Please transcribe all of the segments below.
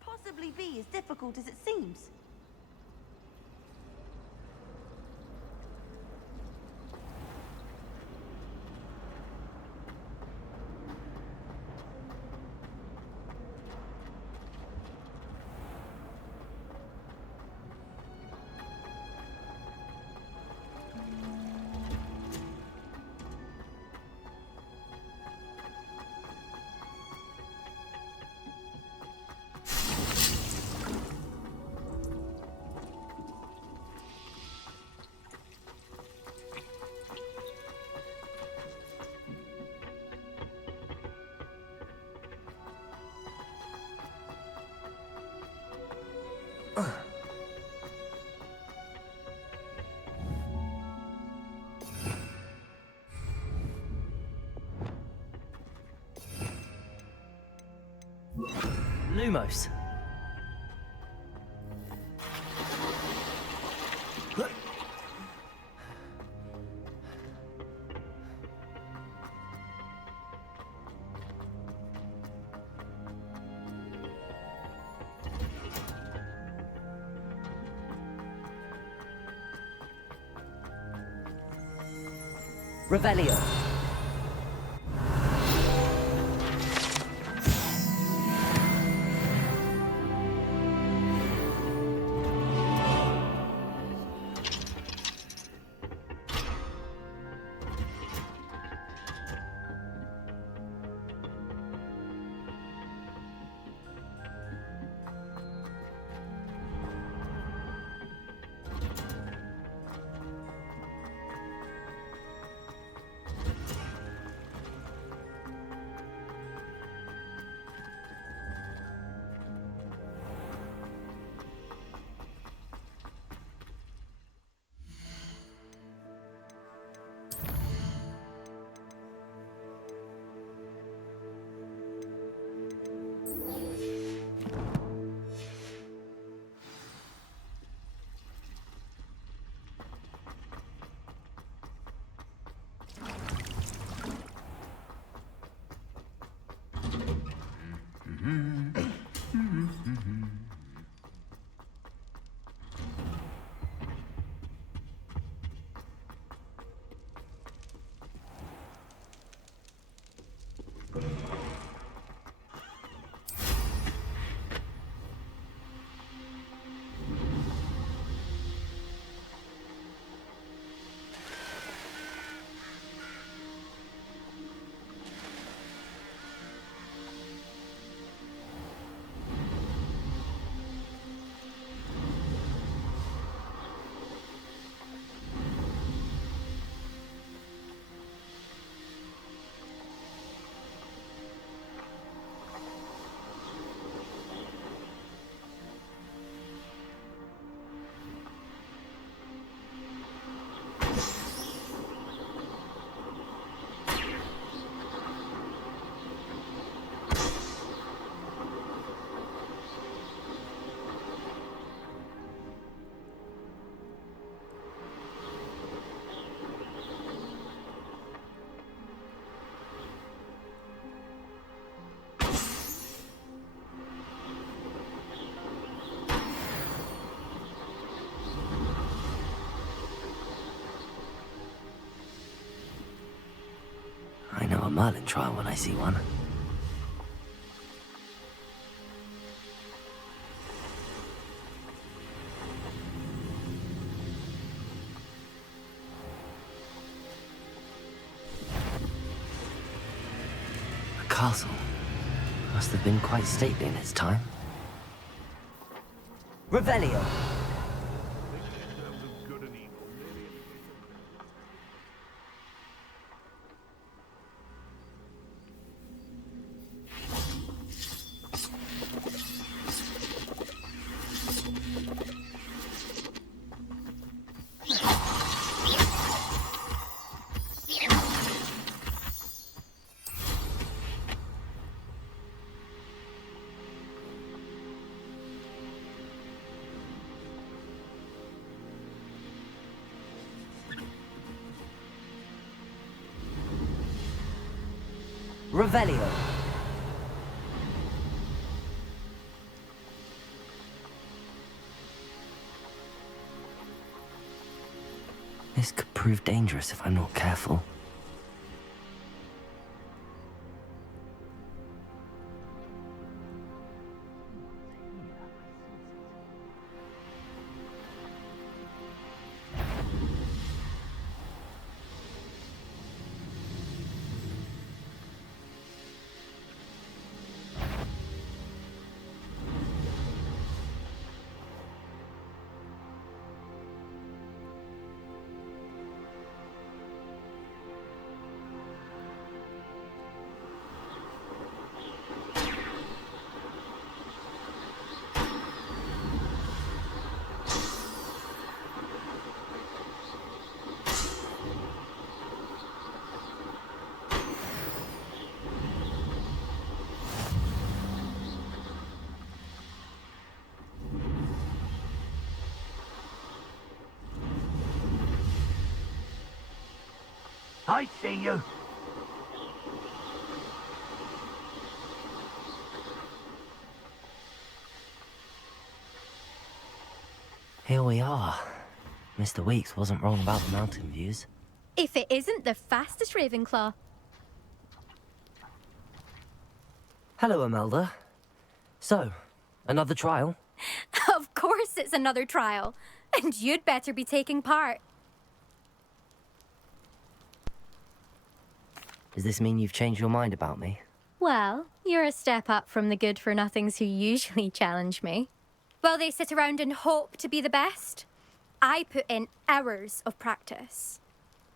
Possibly be as difficult as it seems. Lumos. Revelio. I know a Merlin trial when I see one. A castle. Must have been quite stately in its time. Revelio. Revelio. This could prove dangerous if I'm not careful. I see you. Here we are. Mr. Weeks wasn't wrong about the mountain views. If it isn't the fastest Ravenclaw. Hello, Imelda. So, another trial? Of course it's another trial. And you'd better be taking part. Does this mean you've changed your mind about me? Well, you're a step up from the good-for-nothings who usually challenge me. While they sit around and hope to be the best, I put in hours of practice.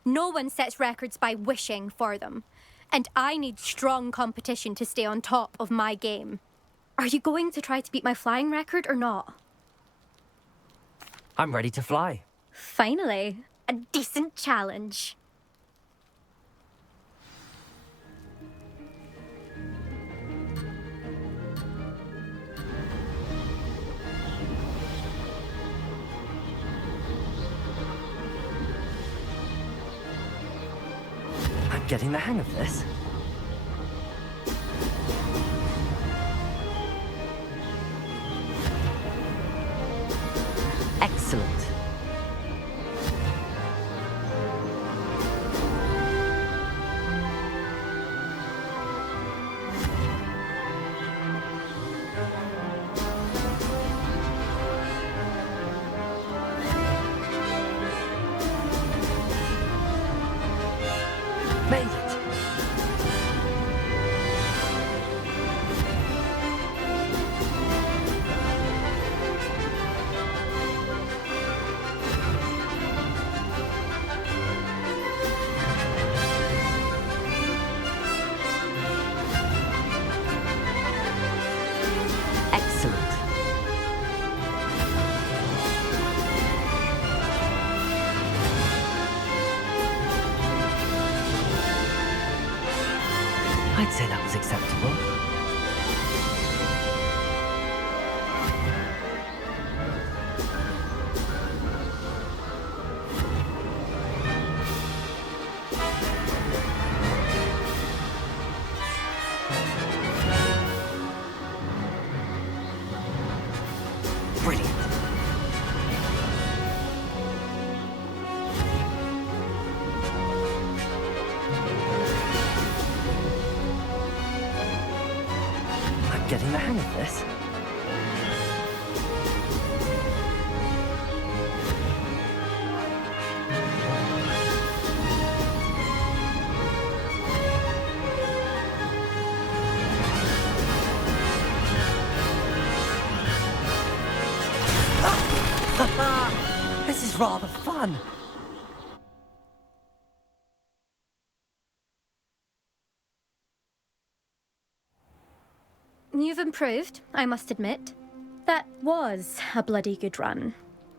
No one sets records by wishing for them, and I need strong competition to stay on top of my game. Are you going to try to beat my flying record or not? I'm ready to fly. Finally, a decent challenge. I'm getting the hang of this. Excellent. Made it. Excellent. I'd say that was acceptable. Brilliant. I'm getting the hang of this. This is rather fun. You've improved, I must admit. That was a bloody good run.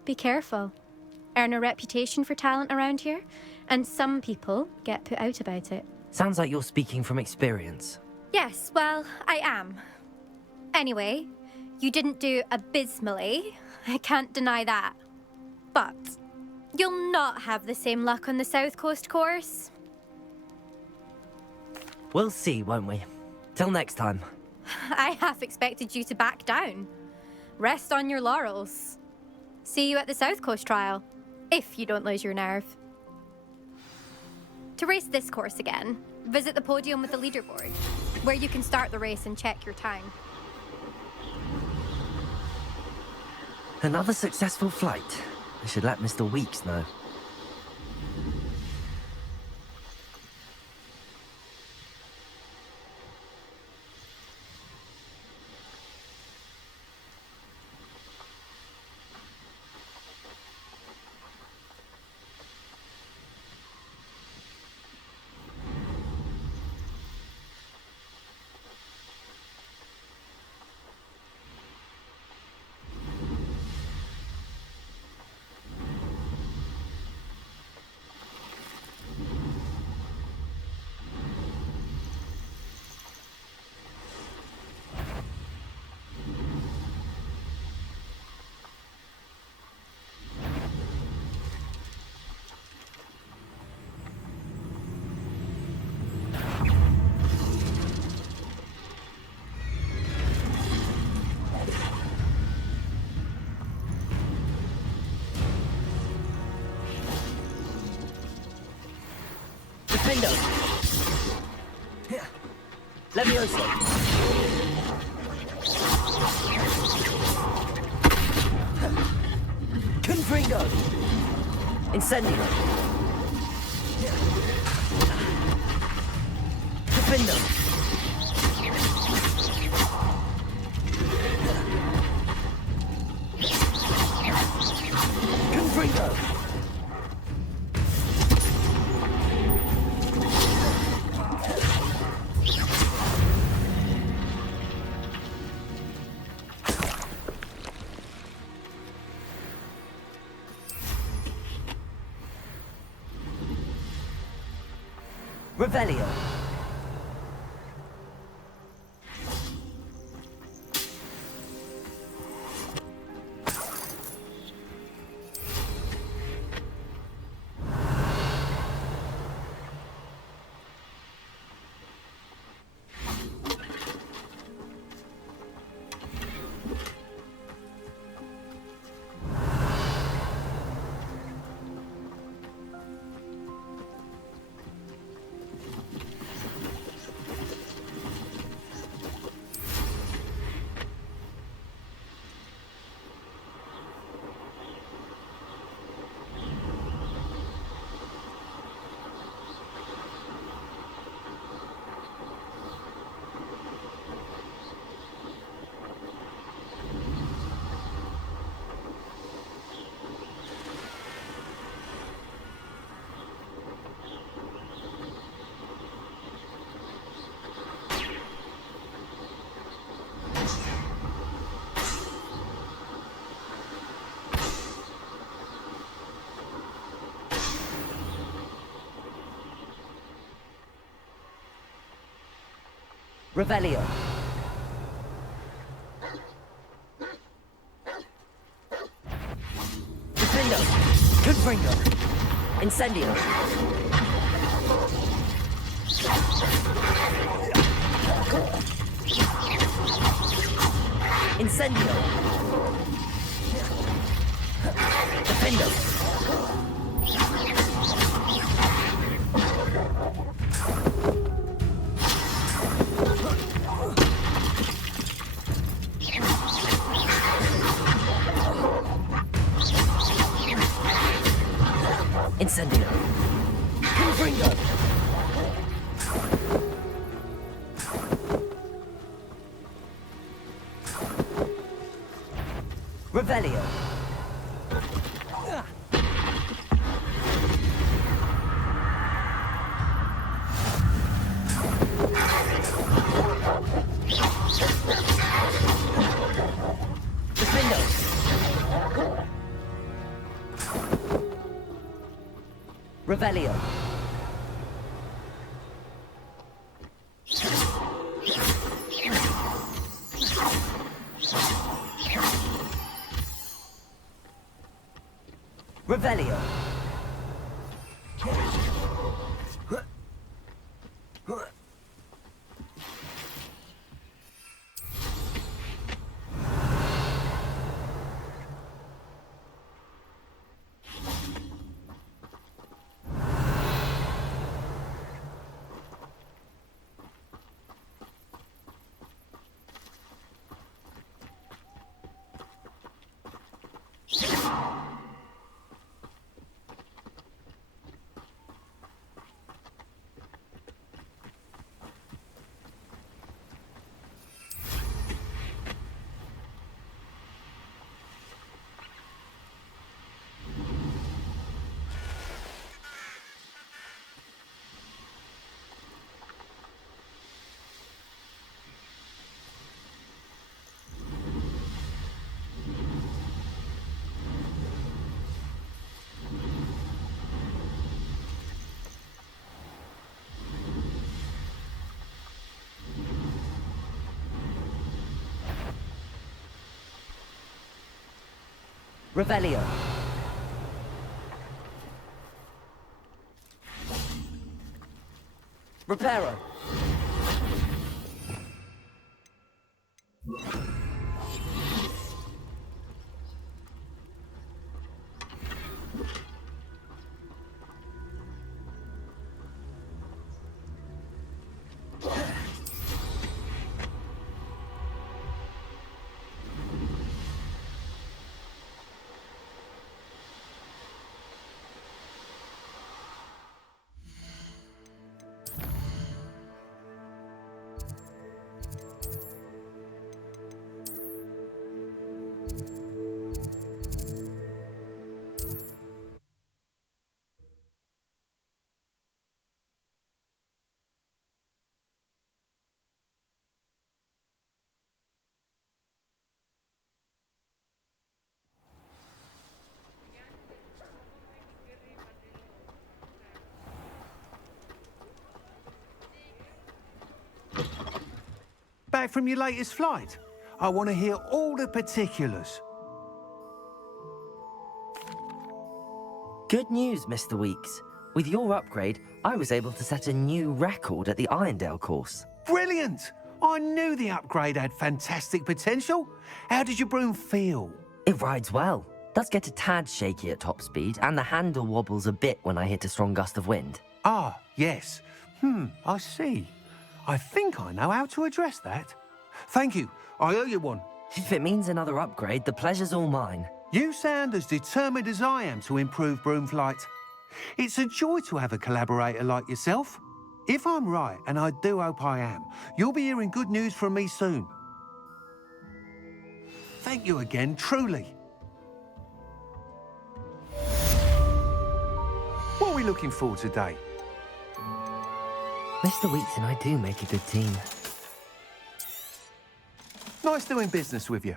Be careful. Earn a reputation for talent around here, and some people get put out about it. Sounds like you're speaking from experience. Yes, well, I am. Anyway, you didn't do abysmally. I can't deny that. But you'll not have the same luck on the South Coast course. We'll see, won't we? Till next time. I half expected you to back down. Rest on your laurels. See you at the South Coast trial, if you don't lose your nerve. To race this course again, visit the podium with the leaderboard, where you can start the race and check your time. Another successful flight. I should let Mr. Weeks know. Defender! Levioso! Confringo! Incendio! Defender! Confringo! Revelio. Revelio. Defendo. Confringo. Incendio. Incendio. Defendo. Incendio. Confringo. Revelio. Defendo. Revelio. Revelio. Revelio. Reparo. Back from your latest flight? I want to hear all the particulars. Good news, Mr. Weeks. With your upgrade, I was able to set a new record at the Irondale course. Brilliant! I knew the upgrade had fantastic potential. How did your broom feel? It rides well. Does get a tad shaky at top speed, and the handle wobbles a bit when I hit a strong gust of wind. Ah, yes. I see. I think I know how to address that. Thank you. I owe you one. If it means another upgrade, the pleasure's all mine. You sound as determined as I am to improve broom flight. It's a joy to have a collaborator like yourself. If I'm right, and I do hope I am, you'll be hearing good news from me soon. Thank you again, truly. What are we looking for today? Mr. Weeks and I do make a good team. Nice doing business with you.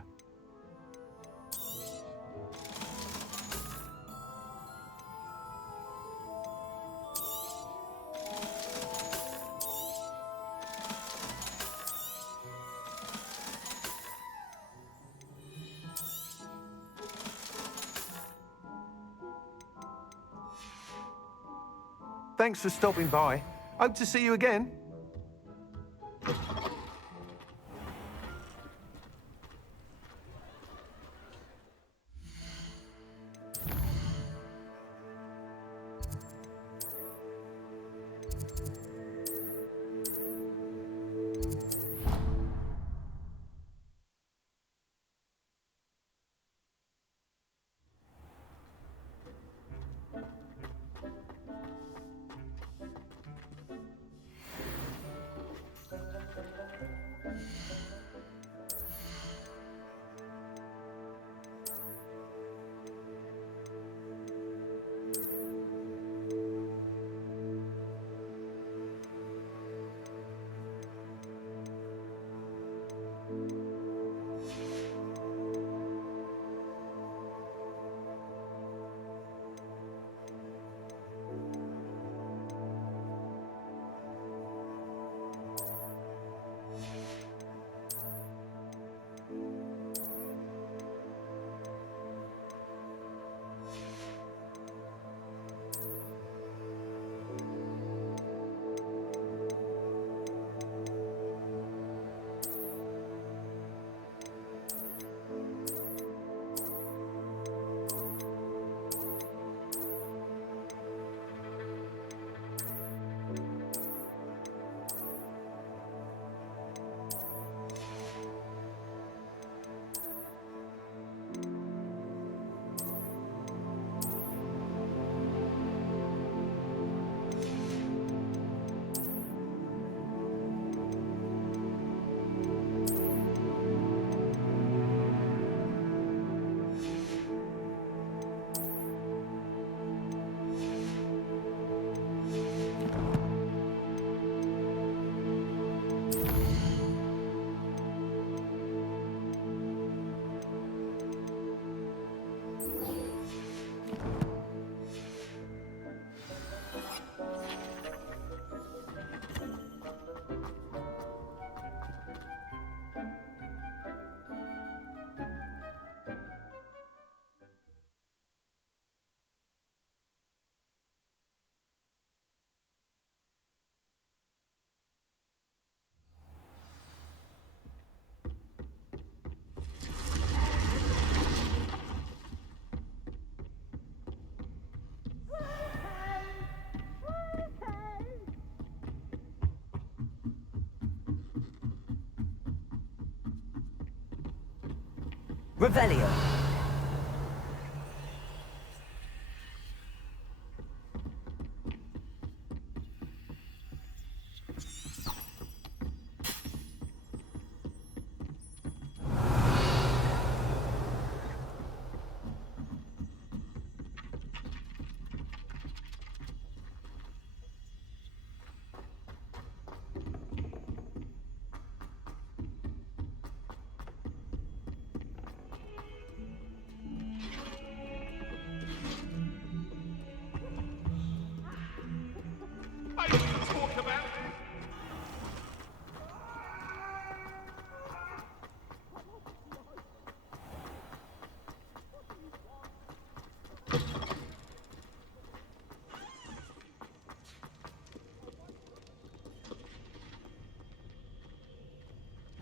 Thanks for stopping by. Hope to see you again. Revelio.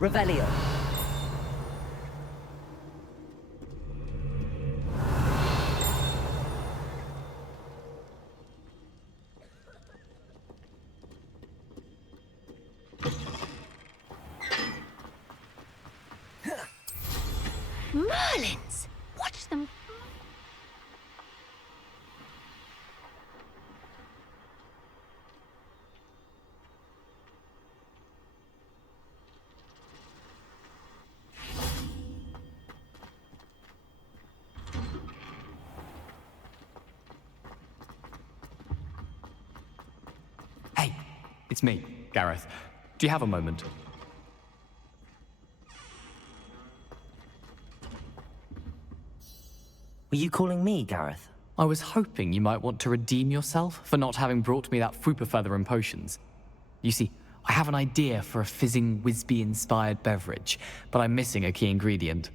Revelio. Merlins! Watch them. Hey, it's me, Gareth. Do you have a moment? Were you calling me, Gareth? I was hoping you might want to redeem yourself for not having brought me that Fooper Feather and potions. You see, I have an idea for a fizzing Wisby-inspired beverage, but I'm missing a key ingredient.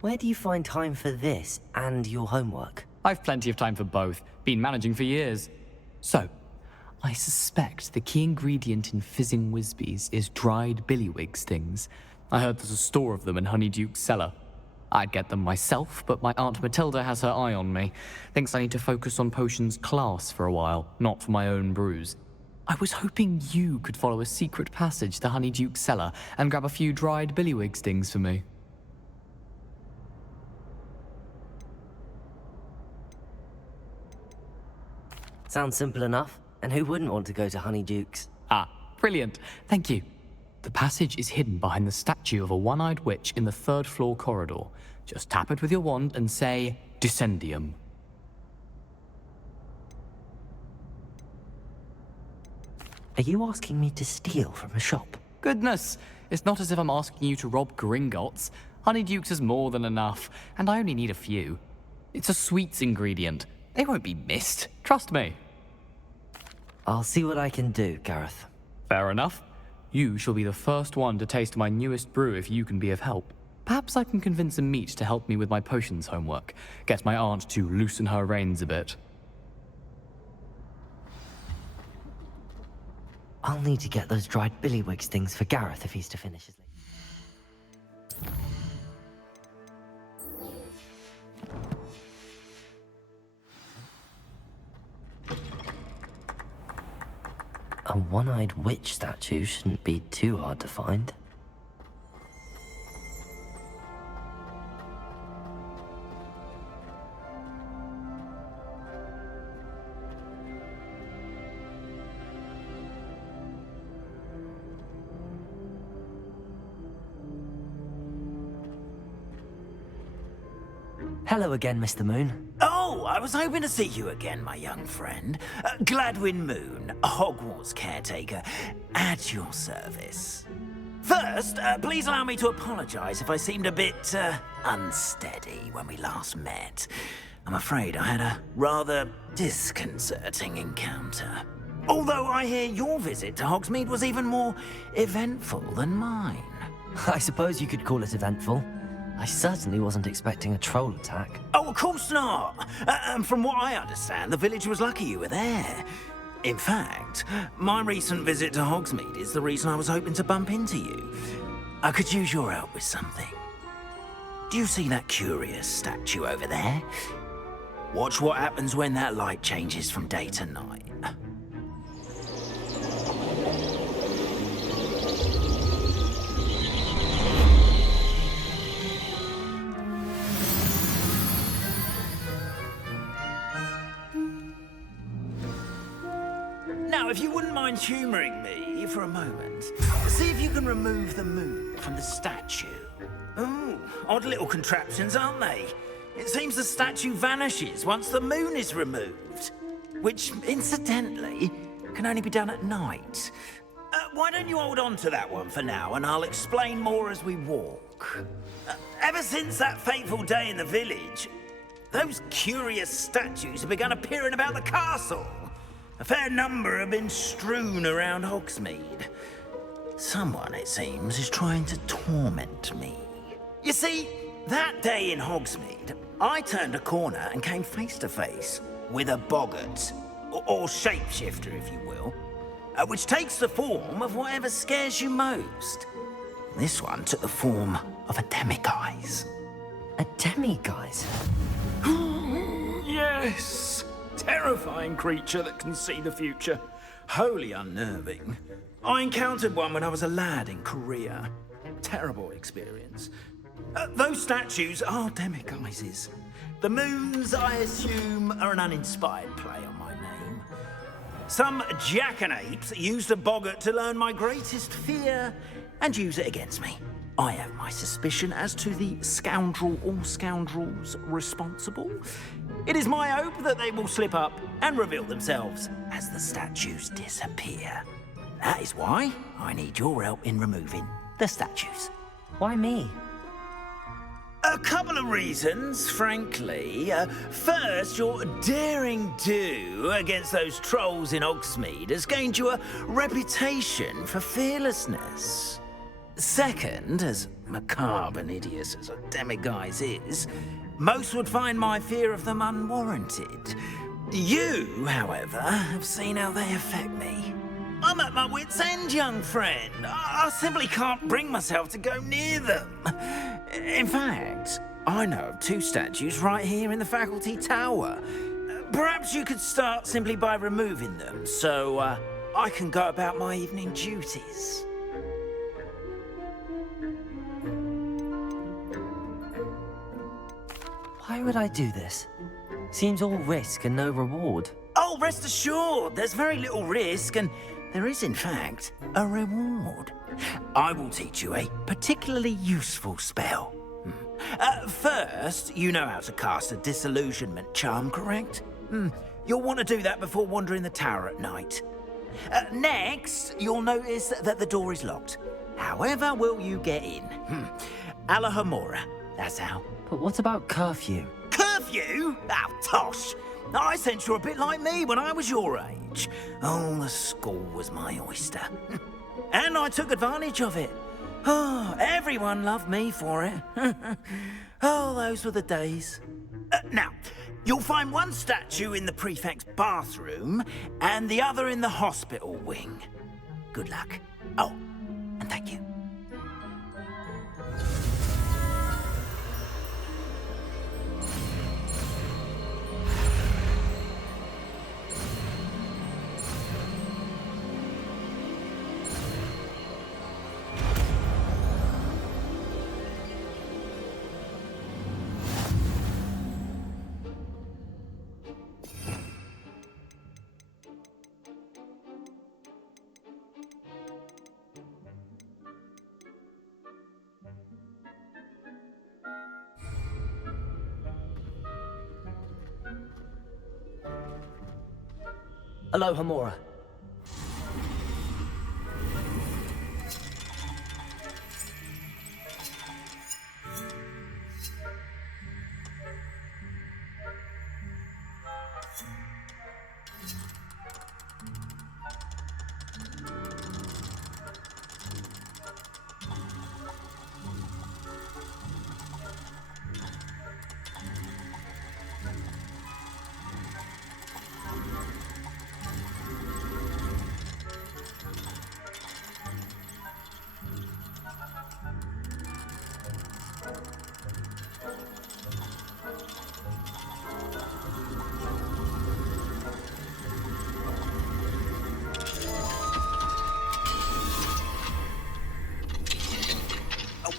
Where do you find time for this and your homework? I've plenty of time for both. Been managing for years. So, I suspect the key ingredient in fizzing Wisbies is dried billywig stings. I heard there's a store of them in Honeyduke's cellar. I'd get them myself, but my Aunt Matilda has her eye on me. Thinks I need to focus on potions class for a while, not for my own brews. I was hoping you could follow a secret passage to Honeyduke's cellar and grab a few dried billywig stings for me. Sounds simple enough. And who wouldn't want to go to Honeyduke's? Ah, brilliant. Thank you. The passage is hidden behind the statue of a one-eyed witch in the third floor corridor. Just tap it with your wand and say, Descendium. Are you asking me to steal from a shop? Goodness, it's not as if I'm asking you to rob Gringotts. Honeyduke's is more than enough, and I only need a few. It's a sweets ingredient. They won't be missed. Trust me. I'll see what I can do, Gareth. Fair enough. You shall be the first one to taste my newest brew if you can be of help. Perhaps I can convince a meat to help me with my potions homework. Get my aunt to loosen her reins a bit. I'll need to get those dried billywig things for Gareth if he's to finish his... A one-eyed witch statue shouldn't be too hard to find. Hello again, Mr. Moon. Oh, I was hoping to see you again, my young friend. Gladwin Moon, Hogwarts caretaker, at your service. First, please allow me to apologize if I seemed a bit, unsteady when we last met. I'm afraid I had a rather disconcerting encounter. Although I hear your visit to Hogsmeade was even more eventful than mine. I suppose you could call it eventful. I certainly wasn't expecting a troll attack. Oh, of course not. From what I understand, the village was lucky you were there. In fact, my recent visit to Hogsmeade is the reason I was hoping to bump into you. I could use your help with something. Do you see that curious statue over there? Watch what happens when that light changes from day to night. Now, if you wouldn't mind humouring me for a moment, see if you can remove the moon from the statue. Ooh, odd little contraptions, aren't they? It seems the statue vanishes once the moon is removed, which, incidentally, can only be done at night. Why don't you hold on to that one for now, and I'll explain more as we walk. Ever since that fateful day in the village, those curious statues have begun appearing about the castle. A fair number have been strewn around Hogsmeade. Someone, it seems, is trying to torment me. You see, that day in Hogsmeade, I turned a corner and came face to face with a boggart, or shapeshifter, if you will, which takes the form of whatever scares you most. This one took the form of a demiguise. A demiguise? Yes! Terrifying creature that can see the future. Wholly unnerving. I encountered one when I was a lad in Korea. Terrible experience. Those statues are demiguises. The moons, I assume, are an uninspired play on my name. Some jackanapes used a boggart to learn my greatest fear and use it against me. I have my suspicion as to the scoundrel or scoundrels responsible. It is my hope that they will slip up and reveal themselves as the statues disappear. That is why I need your help in removing the statues. Why me? A couple of reasons, frankly. First, your daring do against those trolls in Hogsmeade has gained you a reputation for fearlessness. Second, as macabre and hideous as a demiguise is, most would find my fear of them unwarranted. You, however, have seen how they affect me. I'm at my wit's end, young friend. I simply can't bring myself to go near them. In fact, I know of two statues right here in the faculty tower. Perhaps you could start simply by removing them, so I can go about my evening duties. Why would I do this? Seems all risk and no reward. Oh, rest assured, there's very little risk, and there is, in fact, a reward. I will teach you a particularly useful spell. First, you know how to cast a disillusionment charm, correct? You'll want to do that before wandering the tower at night. Next, you'll notice that the door is locked. However will you get in? Alahomora, that's how. But what about curfew? Curfew? Oh, tosh. I sense you're a bit like me when I was your age. Oh, the school was my oyster. And I took advantage of it. Oh, everyone loved me for it. Oh, those were the days. Now, you'll find one statue in the prefect's bathroom and the other in the hospital wing. Good luck. Oh, and thank you. Alohomora.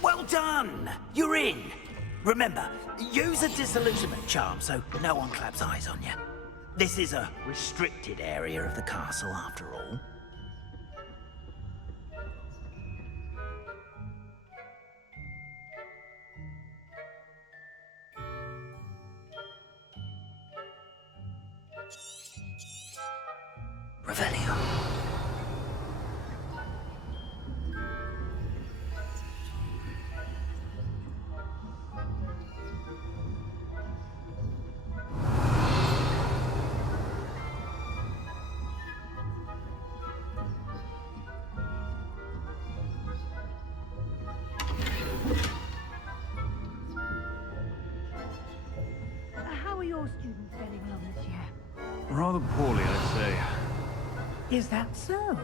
Well done! You're in. Remember, use a disillusionment charm so no one claps eyes on you. This is a restricted area of the castle, after all. Revelio. How are your students getting along this year? Rather poorly, I'd say. Is that so?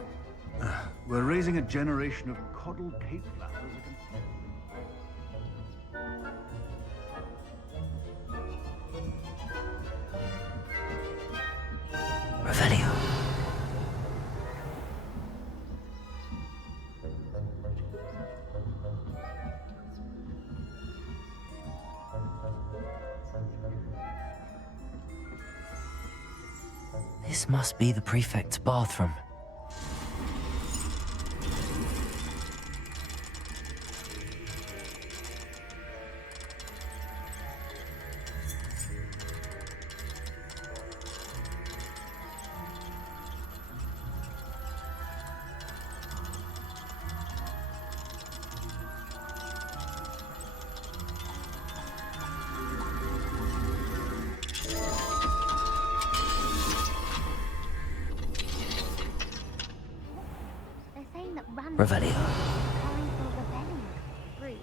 We're raising a generation of coddled cape flappers. Revelio. This must be the prefect's bathroom. Revelio. Preparing for rebellion. Brutes.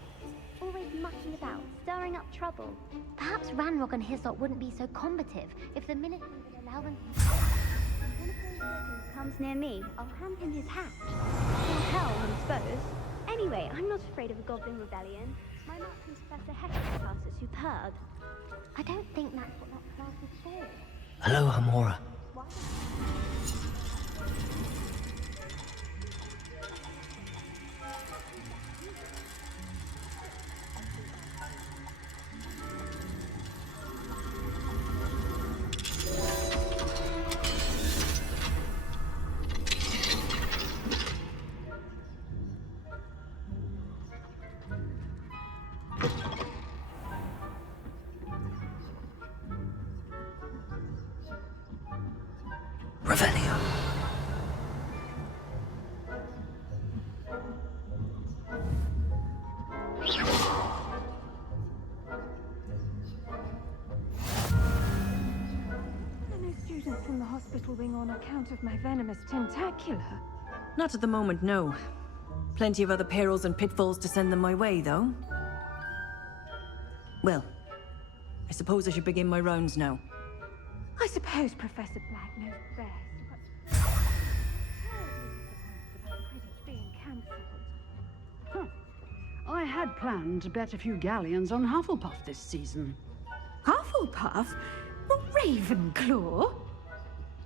Always mucking about, stirring up trouble. Perhaps Ranrock and his lot wouldn't be so combative if the Ministry would allow them to... When a person comes near me, I'll hand him his hat. He'll tell, I suppose. Anyway, I'm not afraid of a goblin rebellion. My Marksman's Professor Hector's class is superb. I don't think that's what that class is for. Hello, Hamora. Why? Revelio. No students in the hospital wing on account of my venomous tentacular. Not at the moment, no. Plenty of other perils and pitfalls to send them my way, though. Well, I suppose I should begin my rounds now. I suppose Professor Black knows best, but... about Quidditch being cancelled. I had planned to bet a few galleons on Hufflepuff this season. Hufflepuff? Well, Ravenclaw?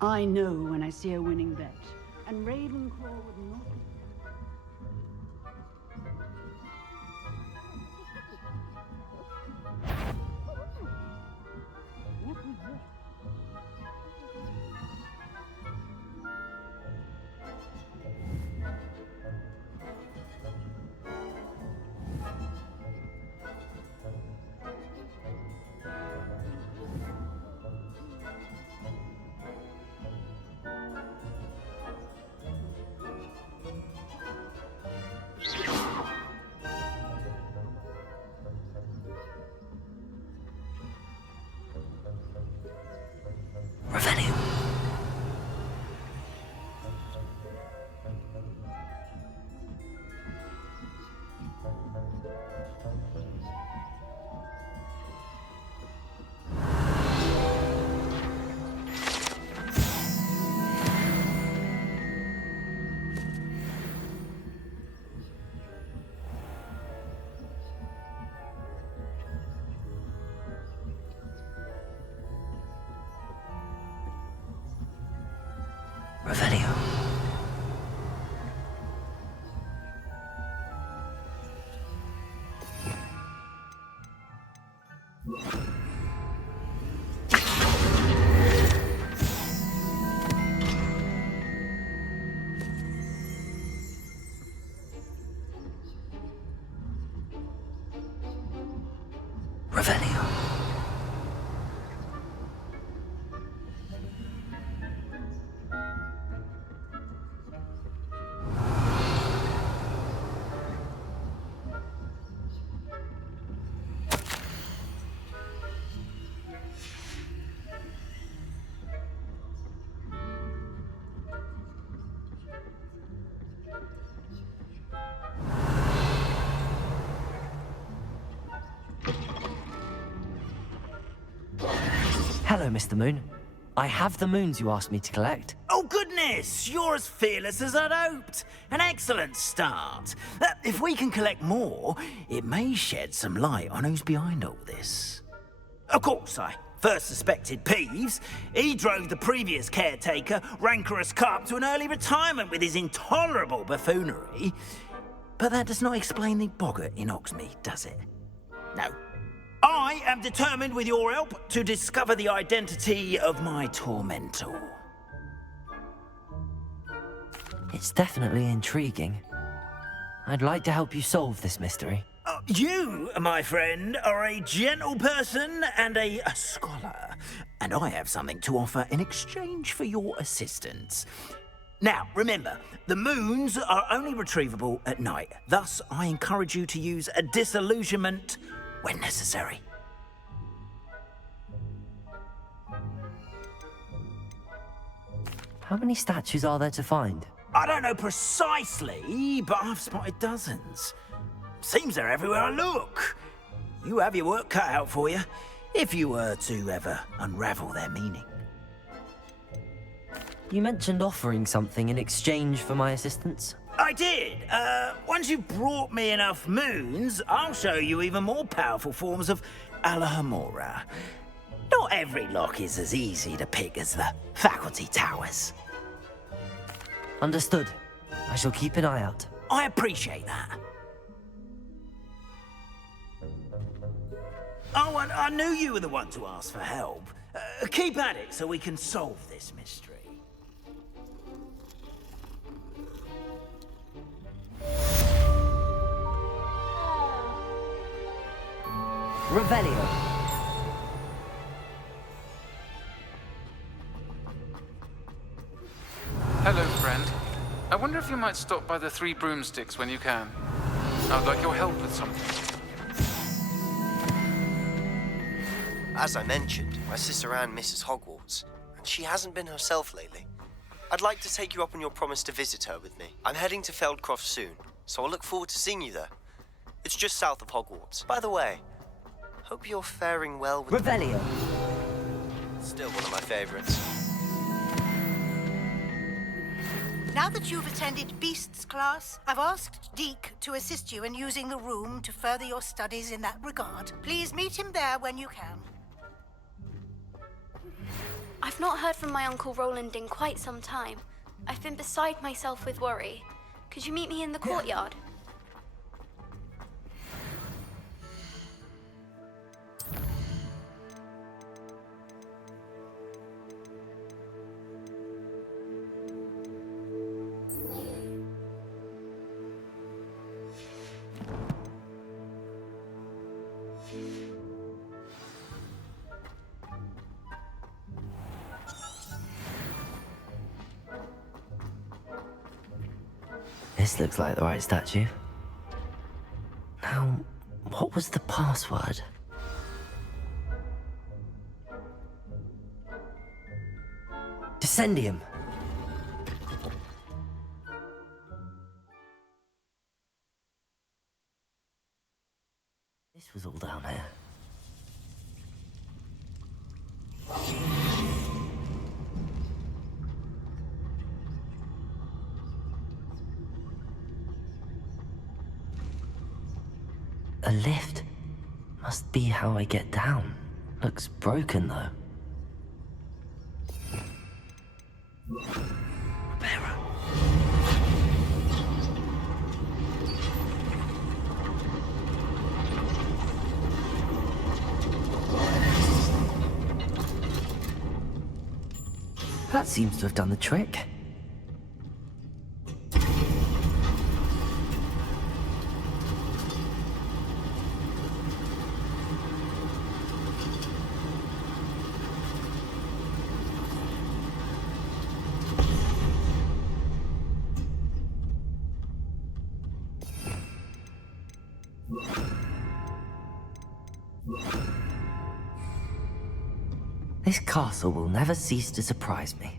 I know when I see a winning bet, and Ravenclaw would not be... Revelio. Revelio. Hello, Mr. Moon. I have the moons you asked me to collect. Oh, goodness! You're as fearless as I'd hoped. An excellent start. If we can collect more, it may shed some light on who's behind all this. Of course, I first suspected Peeves. He drove the previous caretaker, Rancorous Carp, to an early retirement with his intolerable buffoonery. But that does not explain the boggart in Hogsmeade, does it? No. I am determined, with your help, to discover the identity of my tormentor. It's definitely intriguing. I'd like to help you solve this mystery. You, my friend, are a gentle person and a scholar, and I have something to offer in exchange for your assistance. Now, remember, the moons are only retrievable at night. Thus, I encourage you to use a disillusionment when necessary. How many statues are there to find? I don't know precisely, but I've spotted dozens. Seems they're everywhere I look. You have your work cut out for you, if you were to ever unravel their meaning. You mentioned offering something in exchange for my assistance. I did. Once you've brought me enough moons, I'll show you even more powerful forms of Alohomora. Not every lock is as easy to pick as the faculty towers. Understood. I shall keep an eye out. I appreciate that. Oh, and I knew you were the one to ask for help. Keep at it so we can solve this mystery. Revelio. Hello, friend. I wonder if you might stop by the Three Broomsticks when you can. I would like your help with something. As I mentioned, my sister Anne misses Hogwarts, and she hasn't been herself lately. I'd like to take you up on your promise to visit her with me. I'm heading to Feldcroft soon, so I'll look forward to seeing you there. It's just south of Hogwarts. By the way, hope you're faring well with... Revelio. Still one of my favorites. Now that you've attended Beasts class, I've asked Deke to assist you in using the room to further your studies in that regard. Please meet him there when you can. I've not heard from my Uncle Roland in quite some time. I've been beside myself with worry. Could you meet me in the courtyard? This looks like the right statue. Now, what was the password? Descendium. This was all down here. A lift? Must be how I get down. Looks broken, though. Repairer. That seems to have done the trick. This castle will never cease to surprise me.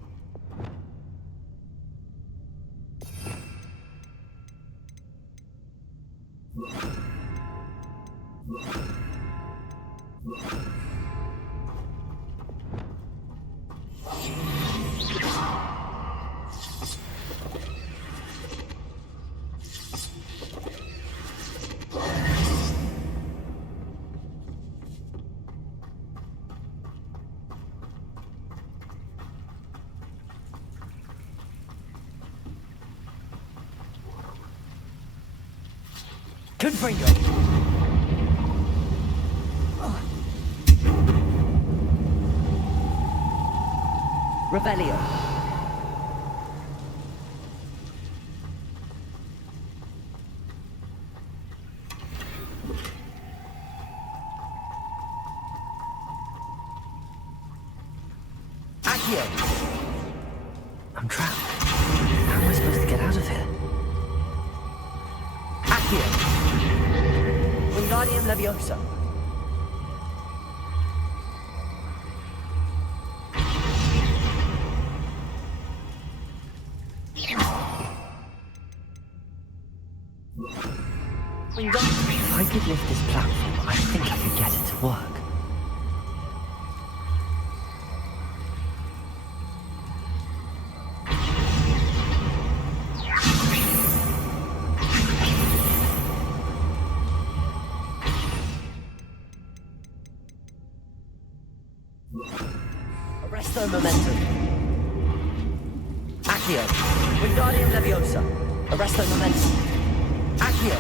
Confringo. Revelio. Accio. I'm trapped. How am I supposed to get out of here? Accio. Wingardium Leviosa. If I could lift this platform, I think I could get it to work. Arresto momentum. Accio. Wingardium Leviosa. Arresto momentum. Accio.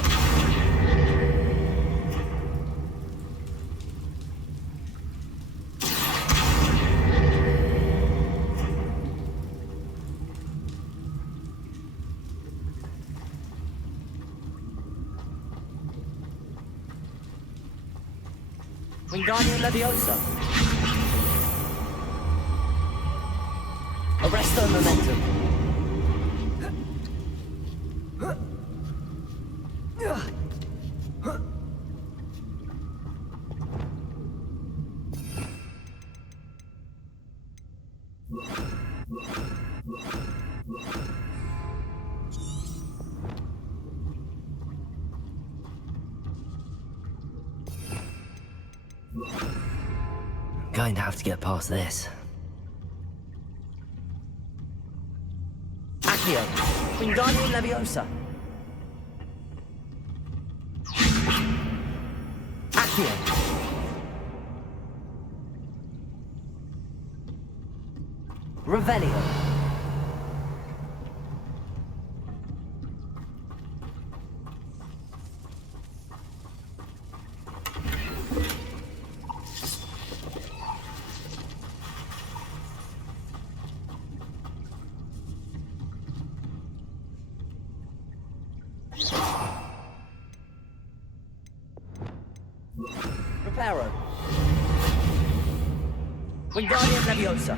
Wingardium Leviosa. Arresto momentum. I'm going to have to get past this. Accio. Wingardium Leviosa. Accio. Revelio. Reparo. Wingardium Leviosa.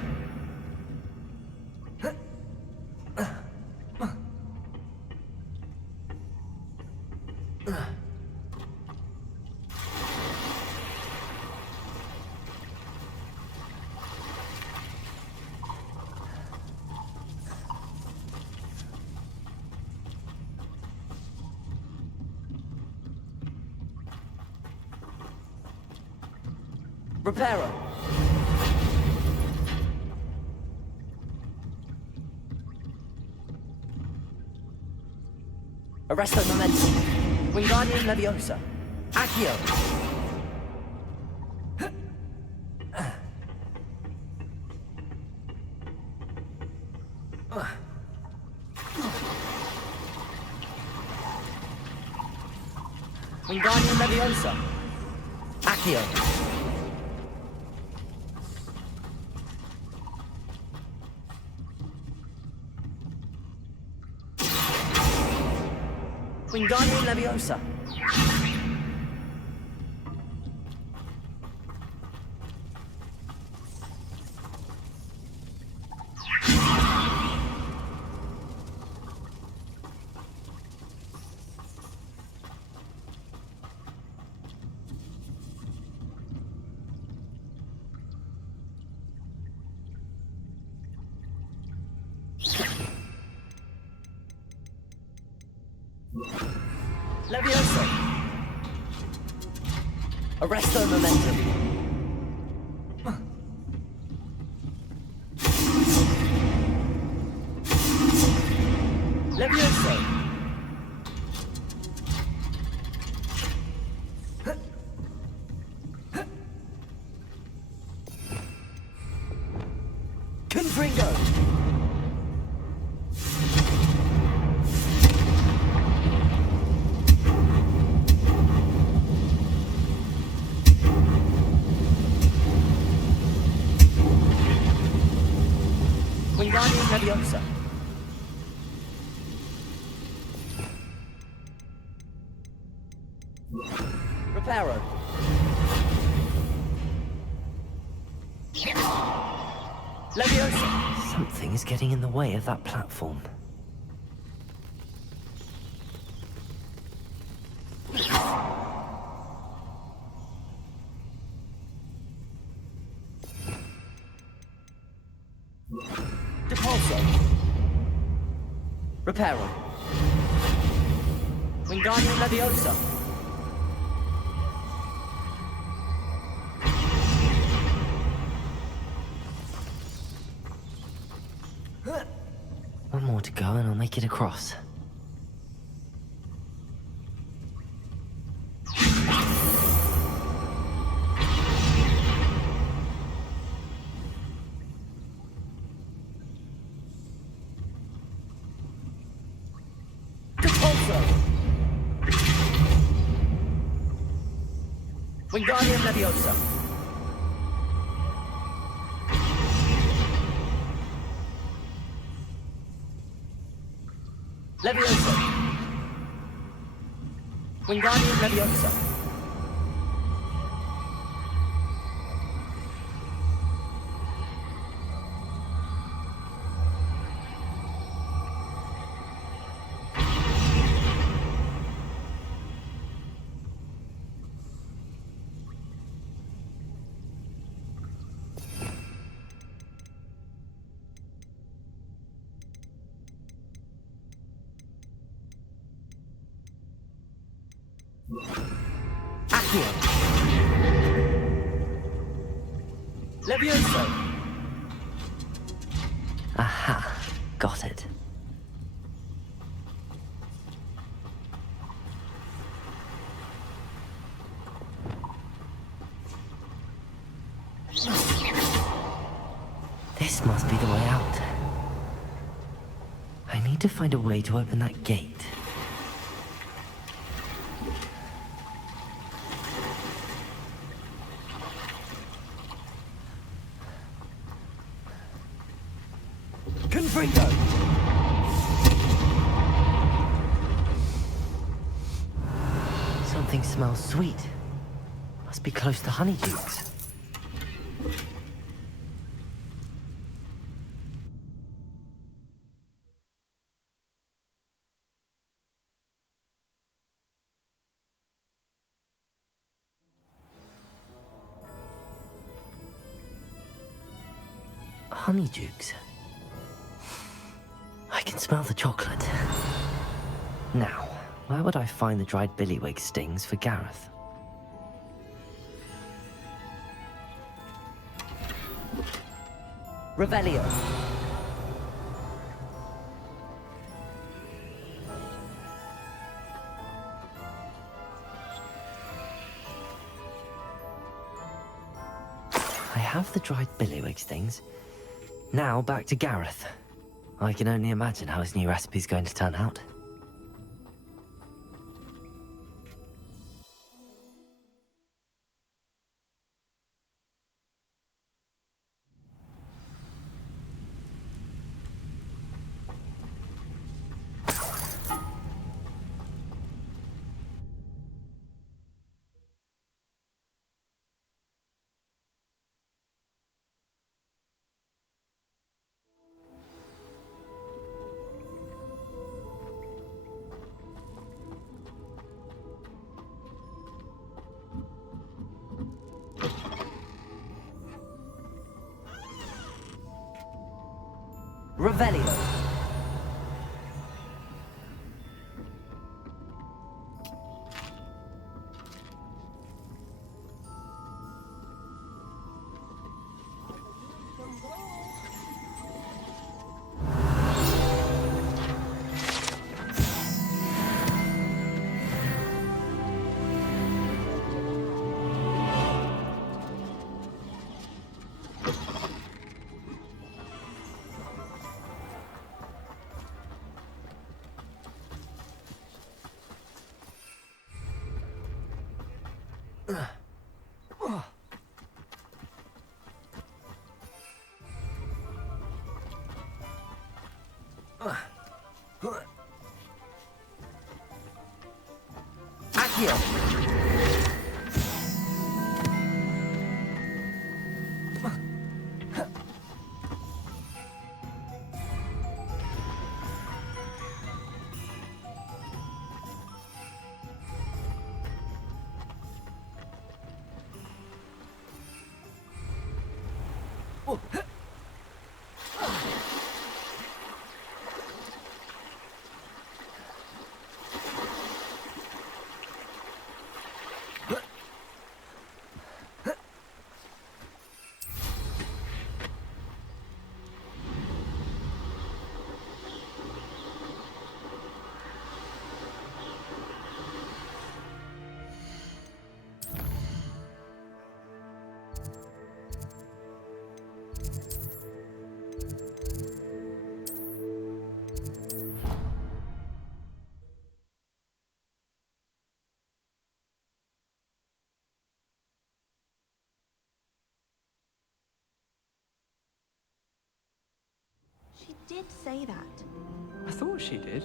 Reparo. Arresto momentum. Wingardium Leviosa. Accio. Wingardium Leviosa. Accio. Wingardium Leviosa. Leviosa. Arresto momentum. Leviosa. Confringo. Wingardium Leviosa. Reparo. Leviosa. Something is getting in the way of that platform. Depulso. Reparo. Wingardium Leviosa. One more to go and I'll make it across. Wingardium Leviosa. Leviosa. Wingardium Leviosa. Accio. Levioso. Aha, got it. This must be the way out. I need to find a way to open that gate. Confringo! Something smells sweet. Must be close to Honeydukes. Honeydukes. I can smell the chocolate. Now, where would I find the dried billywig stings for Gareth? Revelio. I have the dried billywig stings. Now back to Gareth. I can only imagine how his new recipe's going to turn out. Revelio. Accio! She did say that. I thought she did.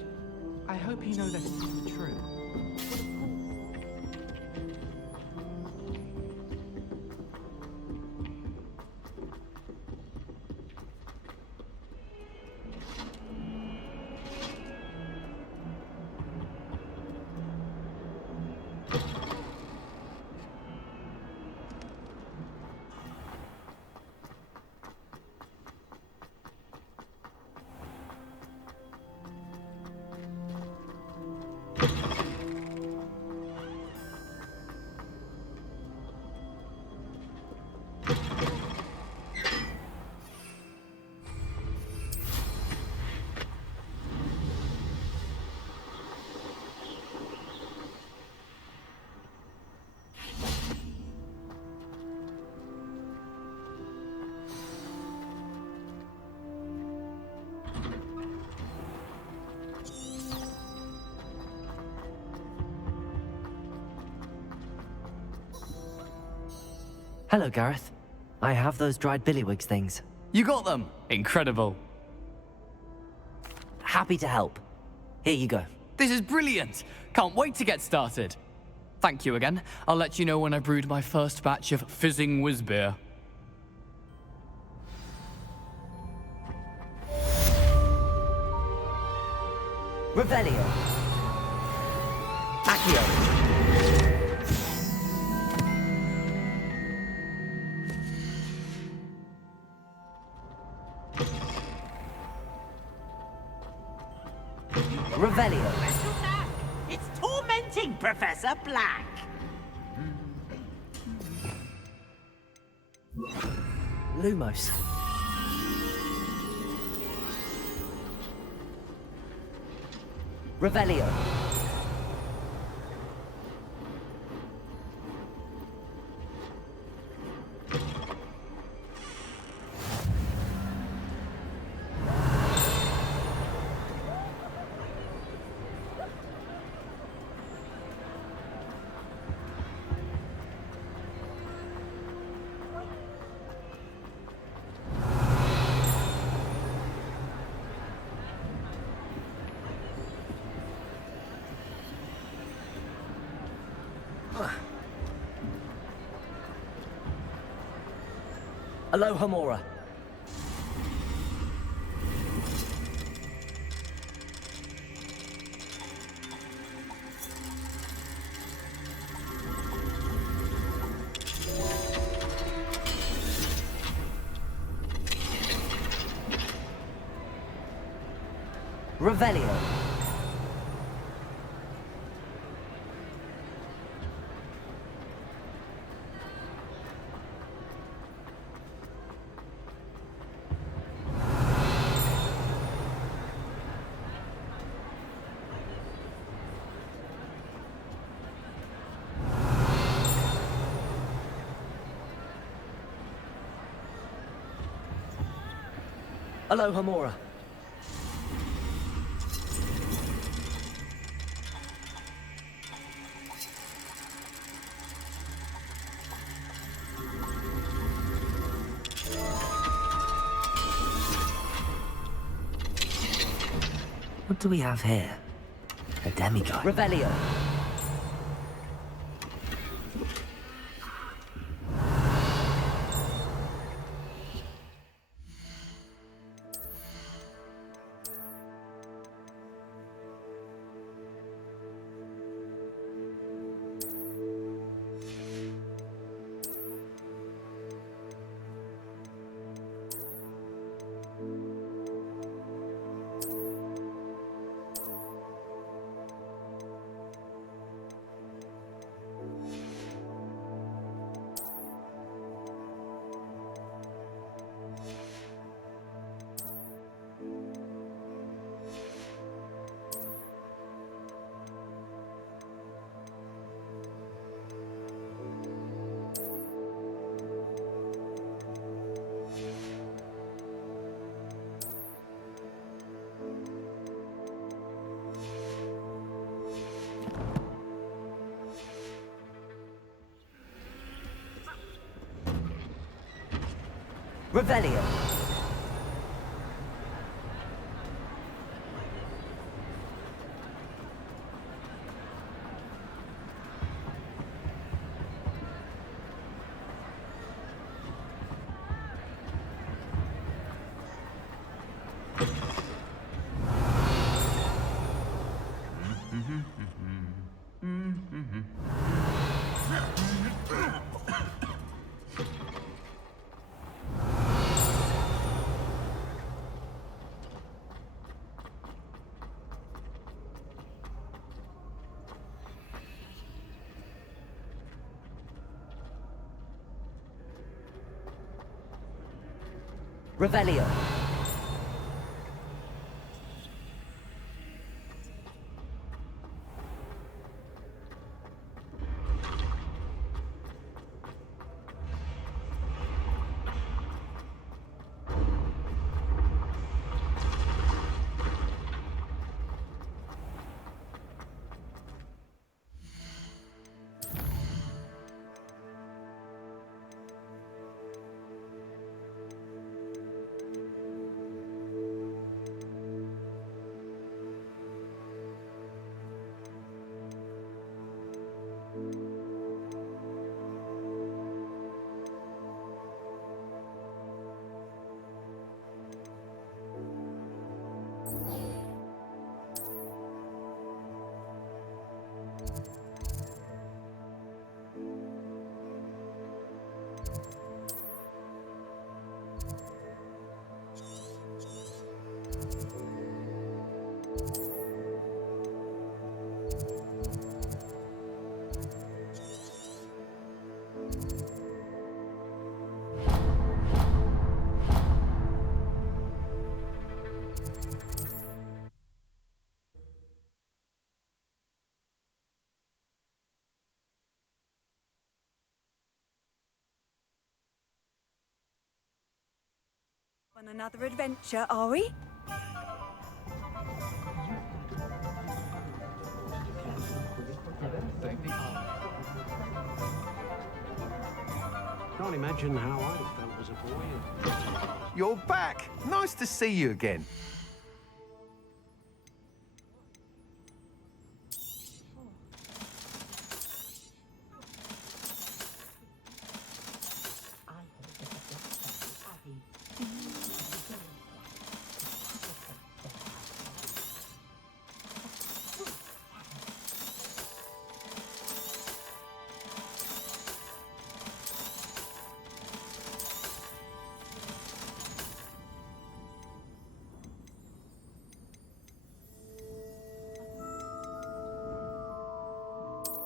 I hope you know that it's true. Hello, Gareth. I have those dried billywigs things. You got them! Incredible. Happy to help. Here you go. This is brilliant! Can't wait to get started. Thank you again. I'll let you know when I brewed my first batch of fizzing whizbeer. Revelio. Accio. Revelio. It's tormenting, Professor Black. Lumos. Revelio. Aloha Mora. Revelio. Aloha Mora. What do we have here? A demigod. Revelio. Revelio. Revelio. On another adventure, are we? Can't imagine how I'd have felt as a boy. You're back! Nice to see you again.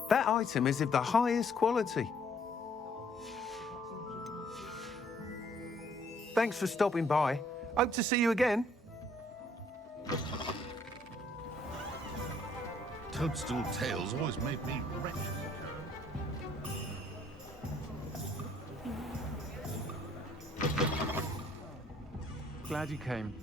That item is of the highest quality. Thanks for stopping by. Hope to see you again. Toadstool tales always made me wretched. Glad you came.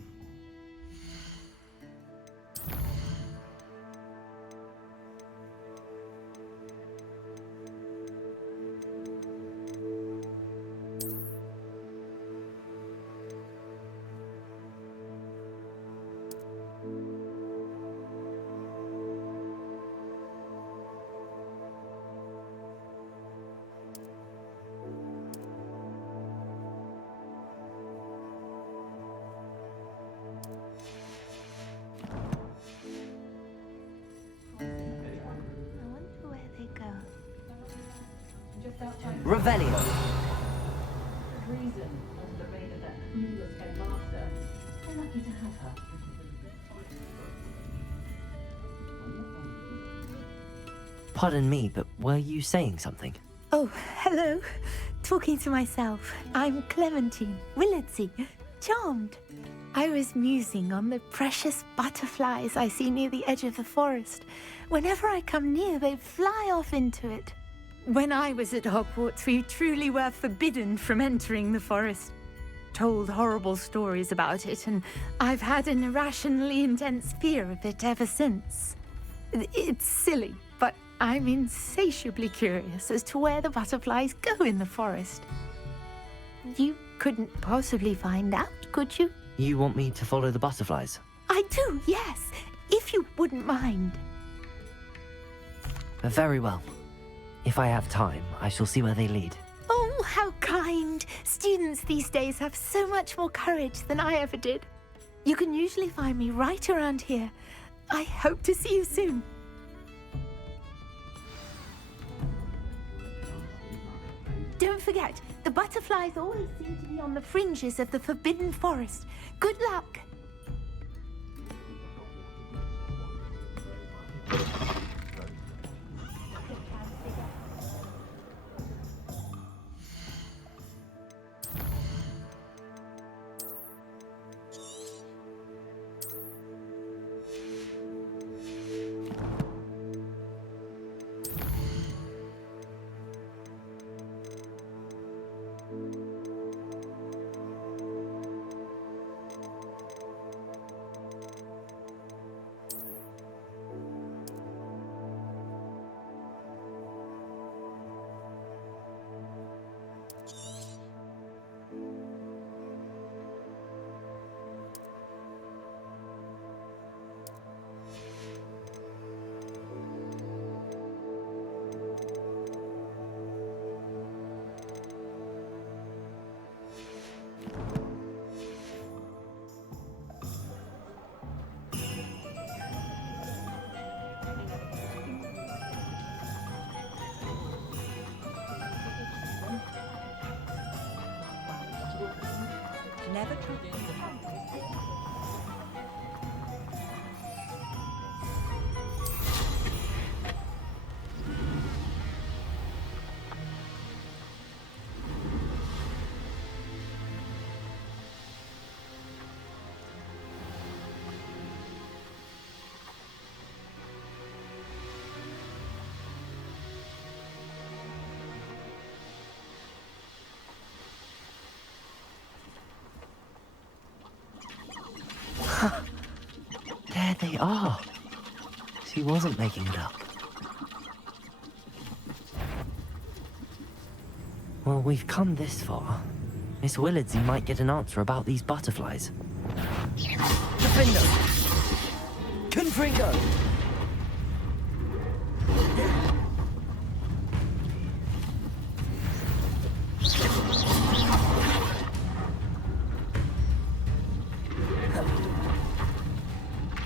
Revelio. Reason was the raid of that clueless headmaster. We're lucky to have her. Pardon me, but were you saying something? Oh, hello. Talking to myself. I'm Clementine Willardsey. Charmed. I was musing on the precious butterflies I see near the edge of the forest. Whenever I come near, they fly off into it. When I was at Hogwarts, we truly were forbidden from entering the forest. Told horrible stories about it, and I've had an irrationally intense fear of it ever since. It's silly, but I'm insatiably curious as to where the butterflies go in the forest. You couldn't possibly find out, could you? You want me to follow the butterflies? I do, yes. If you wouldn't mind. Very well. If I have time, I shall see where they lead. Oh, how kind. Students these days have so much more courage than I ever did. You can usually find me right around here. I hope to see you soon. Don't forget, the butterflies always seem to be on the fringes of the Forbidden Forest. Good luck. Never truly. There they are. She wasn't making it up. Well, we've come this far. Miss Willardsey might get an answer about these butterflies. Defender! Confringo!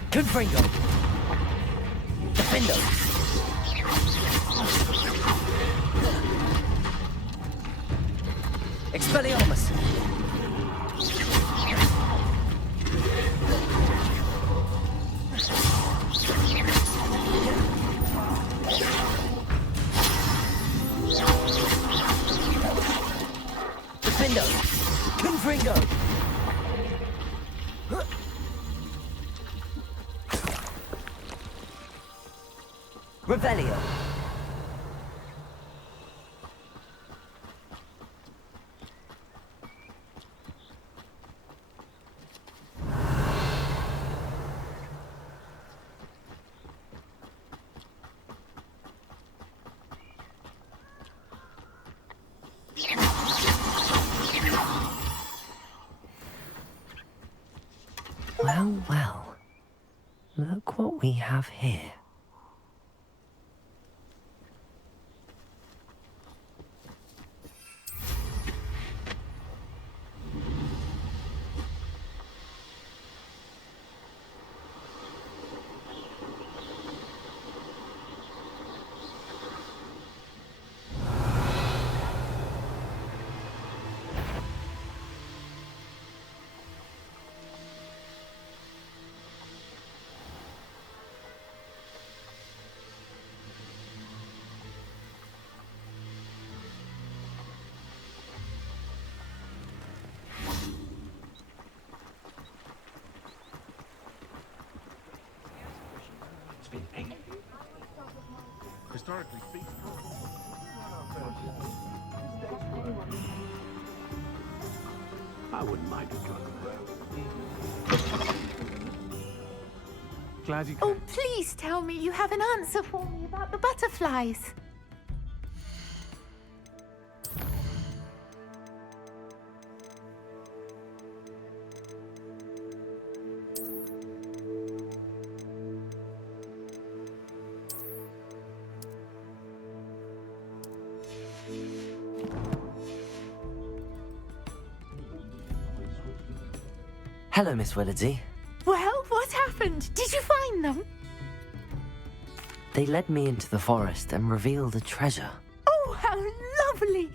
Confringo! Defendo! Expelliarmus! Defendo! Confringo! Revelio! Well, well. Look what we have here. Historically speaking. I wouldn't mind a drug. Glad you came. Oh, please tell me you have an answer for me about the butterflies. Hello, Miss Wizardry. Well, what happened? Did you find them? They led me into the forest and revealed a treasure. Oh, how lovely!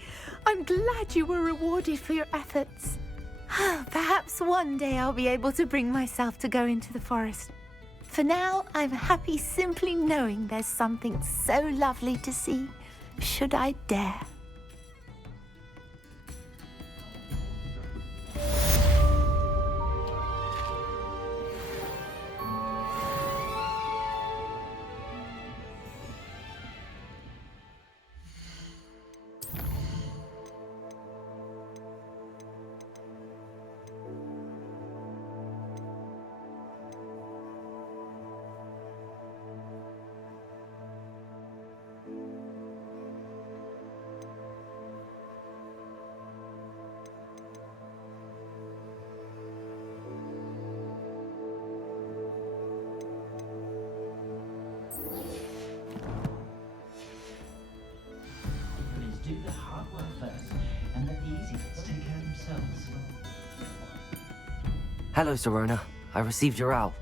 I'm glad you were rewarded for your efforts. Perhaps one day I'll be able to bring myself to go into the forest. For now, I'm happy simply knowing there's something so lovely to see, should I dare. Do the hard work first, and let the easy bits take care of themselves. Hello, Serona. I received your owl.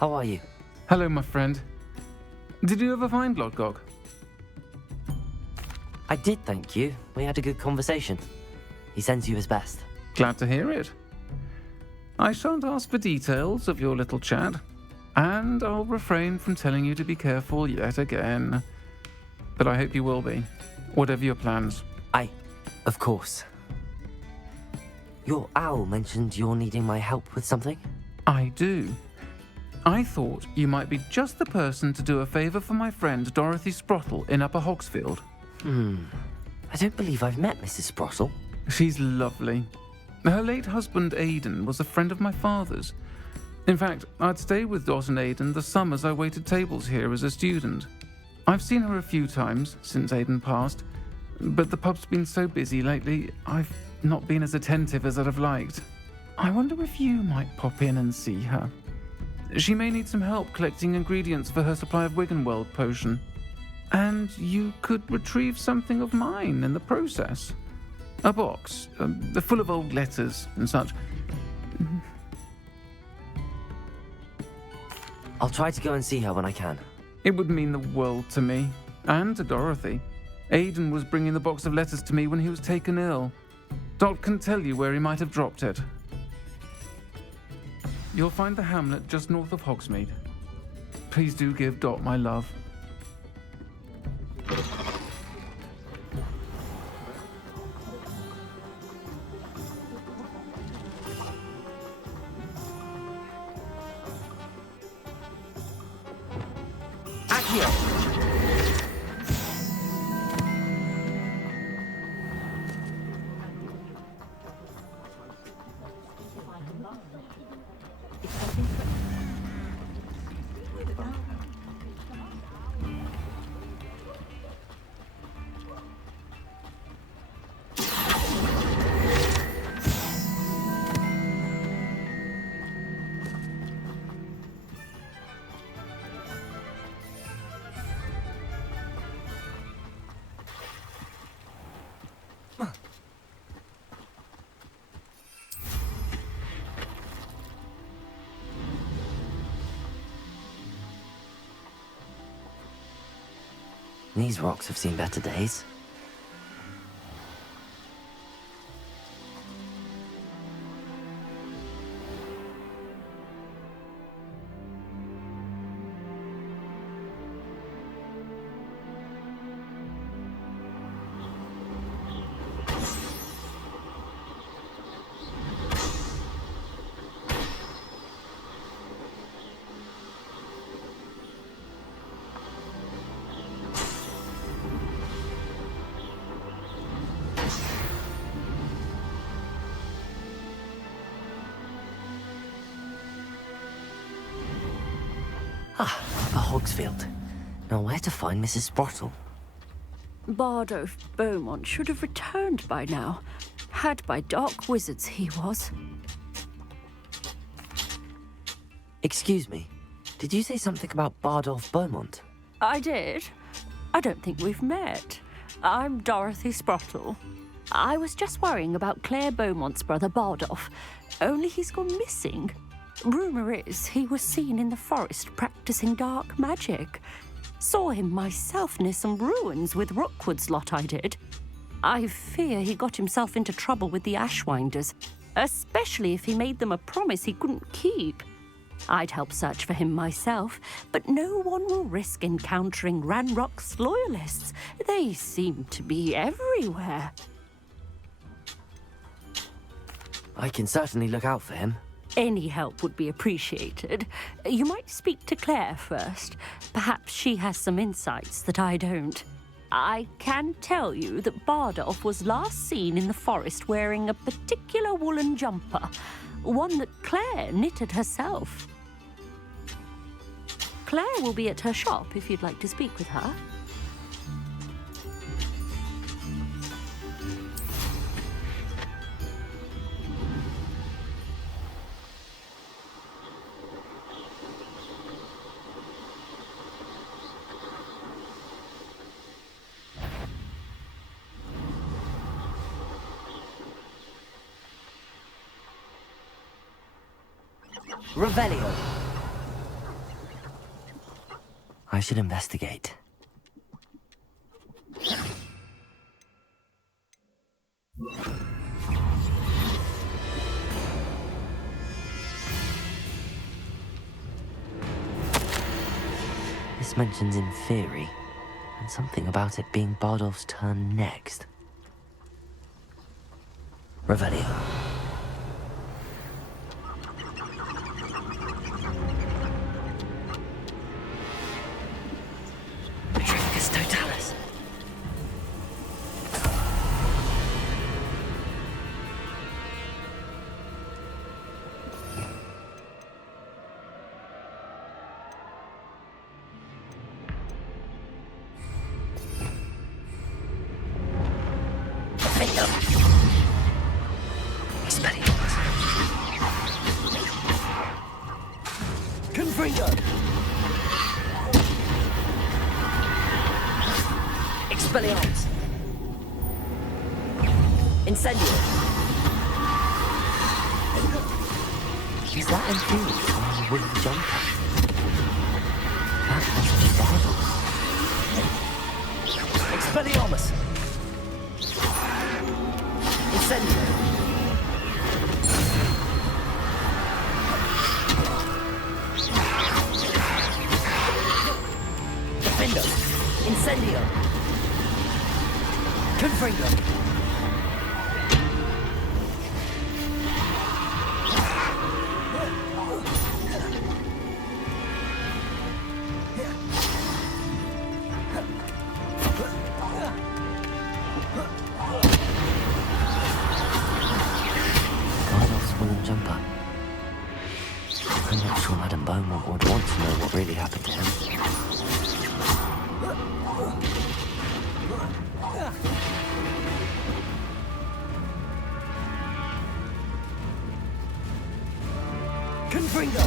How are you? Hello, my friend. Did you ever find Lodgok? I did, thank you. We had a good conversation. He sends you his best. Glad to hear it. I shan't ask for details of your little chat, and I'll refrain from telling you to be careful yet again. But I hope you will be. Whatever your plans. Of course. Your owl mentioned you're needing my help with something? I do. I thought you might be just the person to do a favour for my friend Dorothy Sprottle in Upper Hogsfield. I don't believe I've met Mrs. Sprottle. She's lovely. Her late husband Aidan was a friend of my father's. In fact, I'd stay with Dot and Aidan the summers I waited tables here as a student. I've seen her a few times since Aidan passed, but the pub's been so busy lately, I've not been as attentive as I'd have liked. I wonder if you might pop in and see her. She may need some help collecting ingredients for her supply of Wiggenweld potion. And you could retrieve something of mine in the process. A box, full of old letters and such. I'll try to go and see her when I can. It would mean the world to me, and to Dorothy. Aidan was bringing the box of letters to me when he was taken ill. Dot can tell you where he might have dropped it. You'll find the hamlet just north of Hogsmeade. Please do give Dot my love. These rocks have seen better days. Upper Hogsfield. Now where to find Mrs. Sprottle? Bardolph Beaumont should have returned by now. Had by dark wizards he was. Excuse me, did you say something about Bardolph Beaumont? I did. I don't think we've met. I'm Dorothy Sprottle. I was just worrying about Claire Beaumont's brother Bardolph, only he's gone missing. Rumour is he was seen in the forest practicing dark magic. Saw him myself near some ruins with Rookwood's lot I did. I fear he got himself into trouble with the Ashwinders, especially if he made them a promise he couldn't keep. I'd help search for him myself, but no one will risk encountering Ranrock's loyalists. They seem to be everywhere. I can certainly look out for him. Any help would be appreciated. You might speak to Claire first. Perhaps she has some insights that I don't. I can tell you that Bardolph was last seen in the forest wearing a particular woolen jumper, one that Claire knitted herself. Claire will be at her shop if you'd like to speak with her. Revelio. I should investigate. This mentions in theory, and something about it being Bardolph's turn next. Revelio. Totalis. Confringo. Expelliarmus. Incendio. Is that infused on the wooden jumper? That must be Bardolph. Expelliarmus. Incendio. Defendo. Incendio. Confringo. Bardolph's woolen jumper. I'm not sure Madame Beaumont would want to know what really happened to him. Confringo!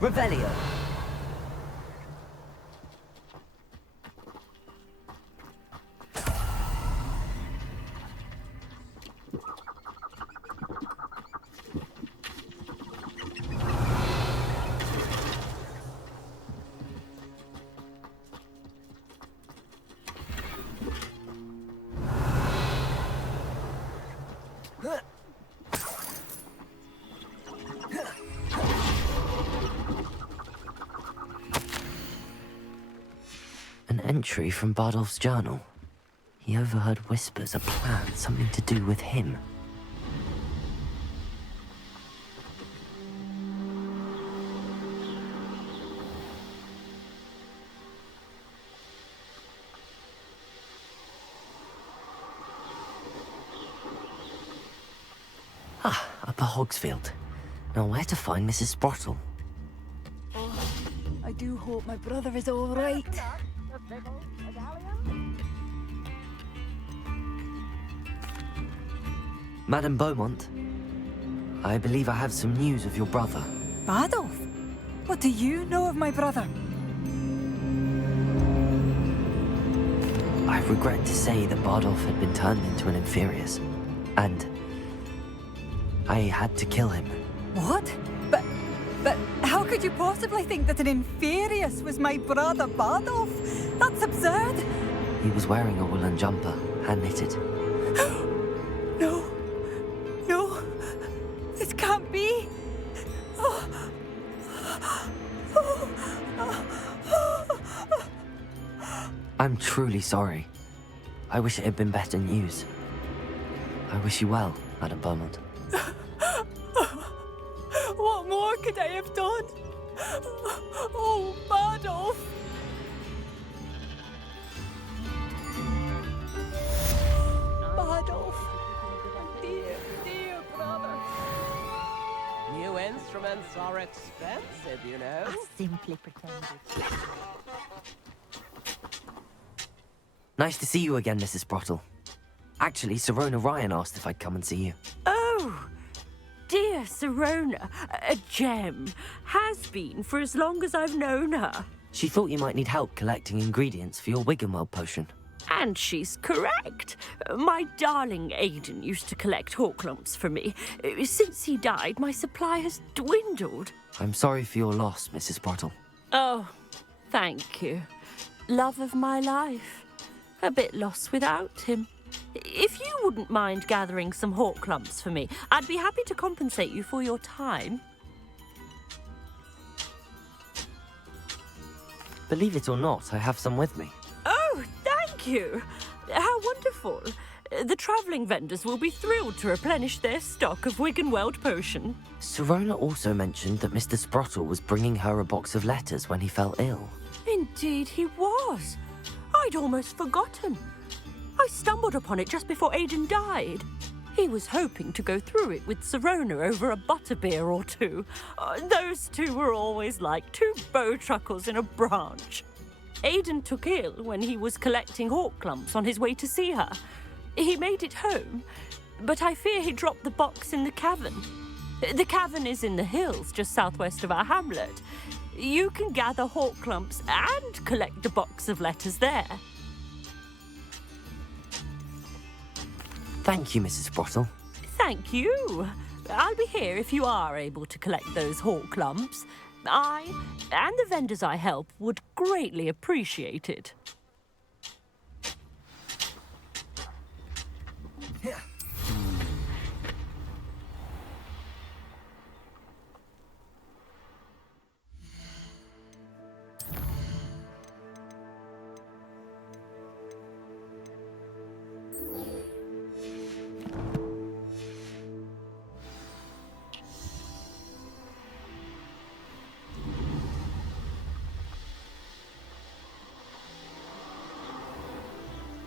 Revelio. An entry from Bardolph's journal. He overheard whispers, a plan, something to do with him. Ah, Upper Hogsfield. Now where to find Mrs. Sprottle? Oh, I do hope my brother is all right. Madame Beaumont, I believe I have some news of your brother. Adolf? What do you know of my brother? I regret to say that Bardolph had been turned into an Inferius, and I had to kill him. What? But how could you possibly think that an Inferius was my brother Bardolph? That's absurd. He was wearing a woolen jumper, hand-knitted. No. No. This can't be. I'm truly sorry. I wish it had been better news. I wish you well, Madame Beaumont. What more could I have done? Oh, Bardolph! Bardolph, dear, dear brother. New instruments are expensive, you know. I simply pretended. Nice to see you again, Mrs. Sprottle. Actually, Sirona Ryan asked if I'd come and see you. Oh, dear Sirona, a gem. Has been for as long as I've known her. She thought you might need help collecting ingredients for your Wiggenweld potion. And she's correct. My darling Aidan used to collect Horklumps for me. Since he died, my supply has dwindled. I'm sorry for your loss, Mrs. Sprottle. Oh, thank you. Love of my life. A bit lost without him. If you wouldn't mind gathering some Horklumps for me, I'd be happy to compensate you for your time. Believe it or not, I have some with me. Oh, thank you. How wonderful. The travelling vendors will be thrilled to replenish their stock of Wiggenweld potion. Sirona also mentioned that Mr. Sprottle was bringing her a box of letters when he fell ill. Indeed he was. I'd almost forgotten. I stumbled upon it just before Aidan died. He was hoping to go through it with Sirona over a butterbeer or two. Those two were always like two bowtruckles in a branch. Aidan took ill when he was collecting Horklumps on his way to see her. He made it home, but I fear he dropped the box in the cavern. The cavern is in the hills just southwest of our hamlet. You can gather Horklumps and collect the box of letters there. Thank you, Mrs. Sprottle. Thank you. I'll be here if you are able to collect those Horklumps. I and the vendors I help would greatly appreciate it.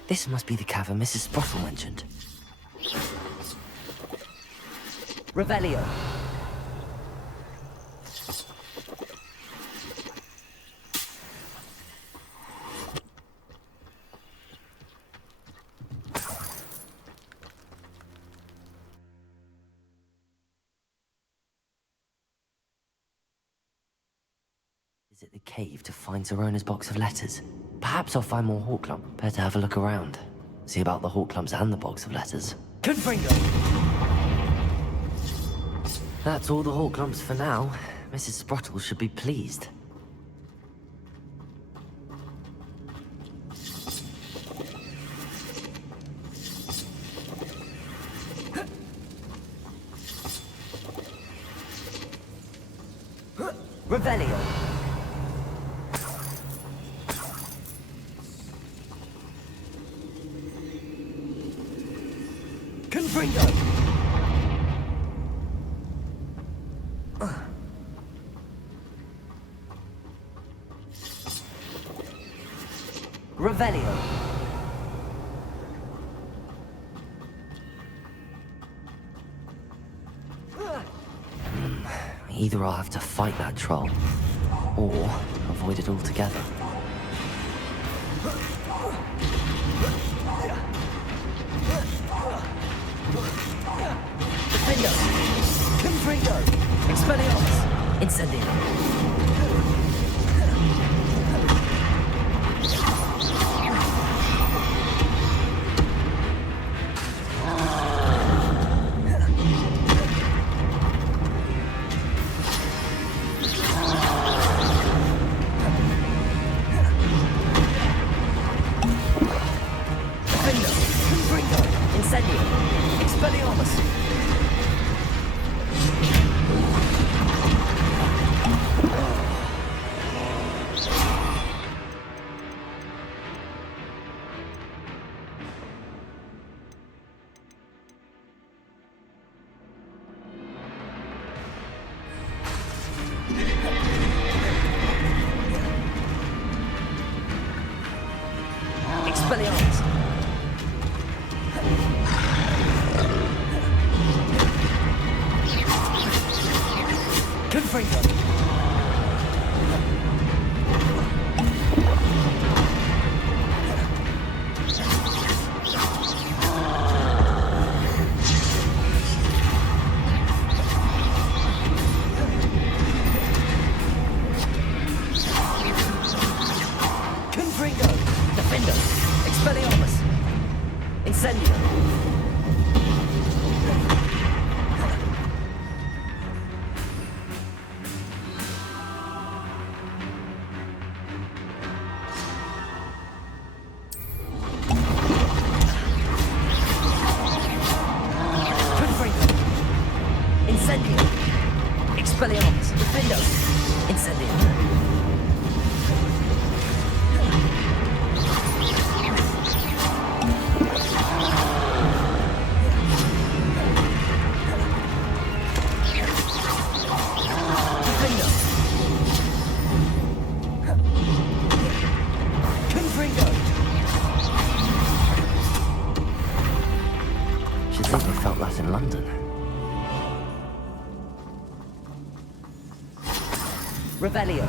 This must be the cavern Mrs. Sprottle mentioned. Revelio. Visit the cave to find Sirona's box of letters. Perhaps I'll find more Horklump. Better have a look around. See about the Horklumps and the box of letters. Confringo! That's all the Horklumps for now. Mrs. Sprottle should be pleased. Revelio! Confringo! Revelio! Either I'll have to fight that troll, or avoid it altogether. Defendo! Confringo! Expelliarmus! Incendio! Revelio.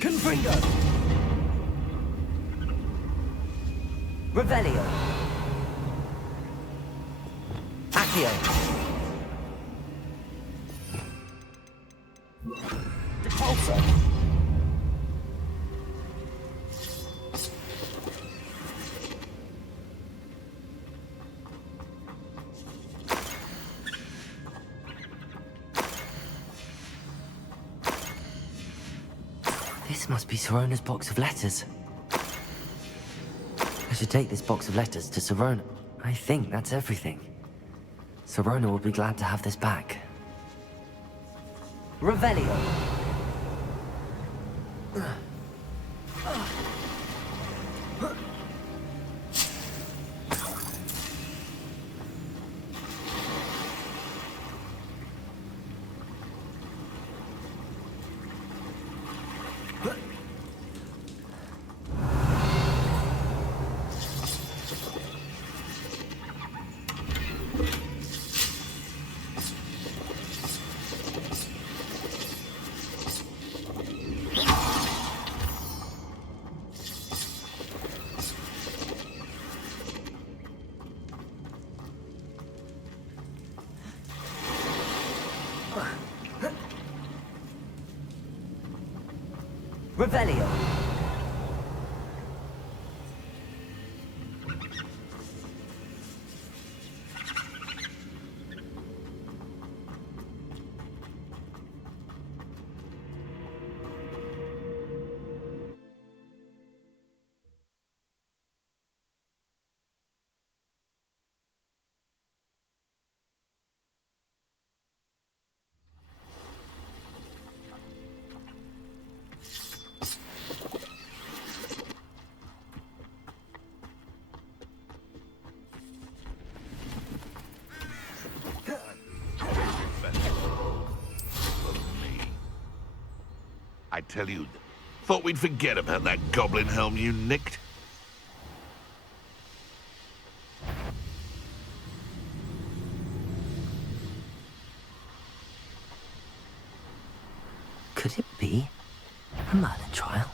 Confringo. Revelio. Accio. Repulsor. This must be Sirona's box of letters. I should take this box of letters to Sirona. I think that's everything. Sirona will be glad to have this back. Revelio. Revelio. tell you. Thought we'd forget about that goblin helm you nicked. Could it be a Merlin trial?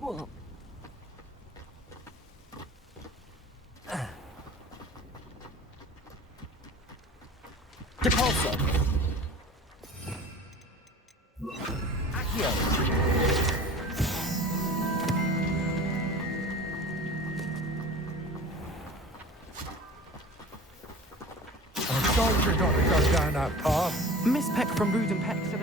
Whoa. Depulso. Accio. I told you not to go down that path. Miss Peck from Rude and Peck said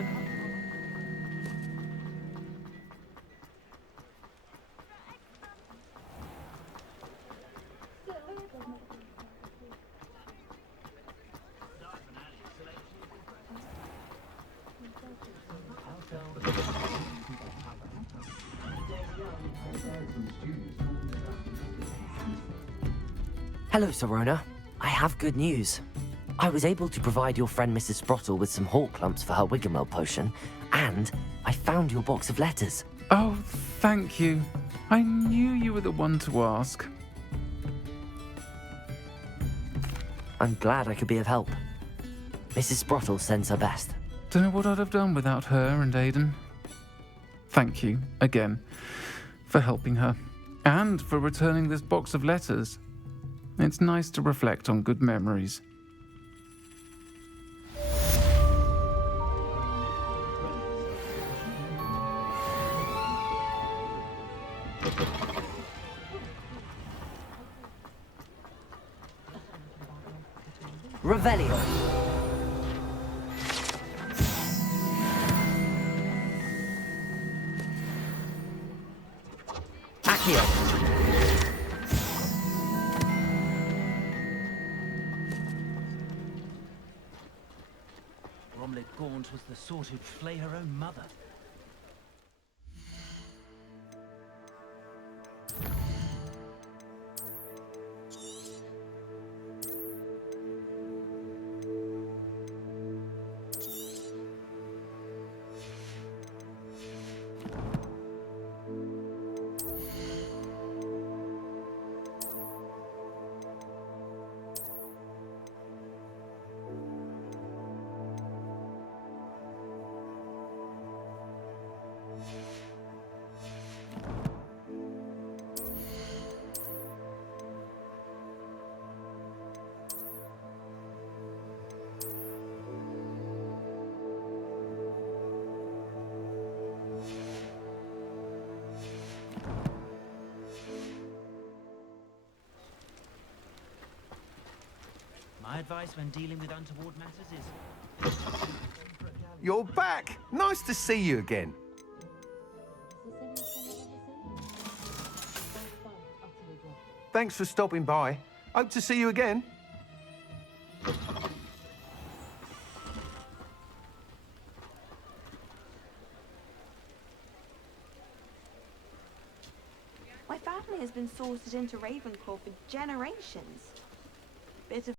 Hello, Sorona. I have good news. I was able to provide your friend Mrs. Sprottle with some hawk lumps for her Wiggenweld potion, and I found your box of letters. Oh, thank you. I knew you were the one to ask. I'm glad I could be of help. Mrs. Sprottle sends her best. Don't know what I'd have done without her and Aidan. Thank you, again, for helping her, and for returning this box of letters. It's nice to reflect on good memories. Revelio. Accio. Gaunt was the sort who'd flay her own mother. My advice when dealing with untoward matters is... You're back! Nice to see you again. Thanks for stopping by. Hope to see you again. My family has been sorted into Ravenclaw for generations. Bit of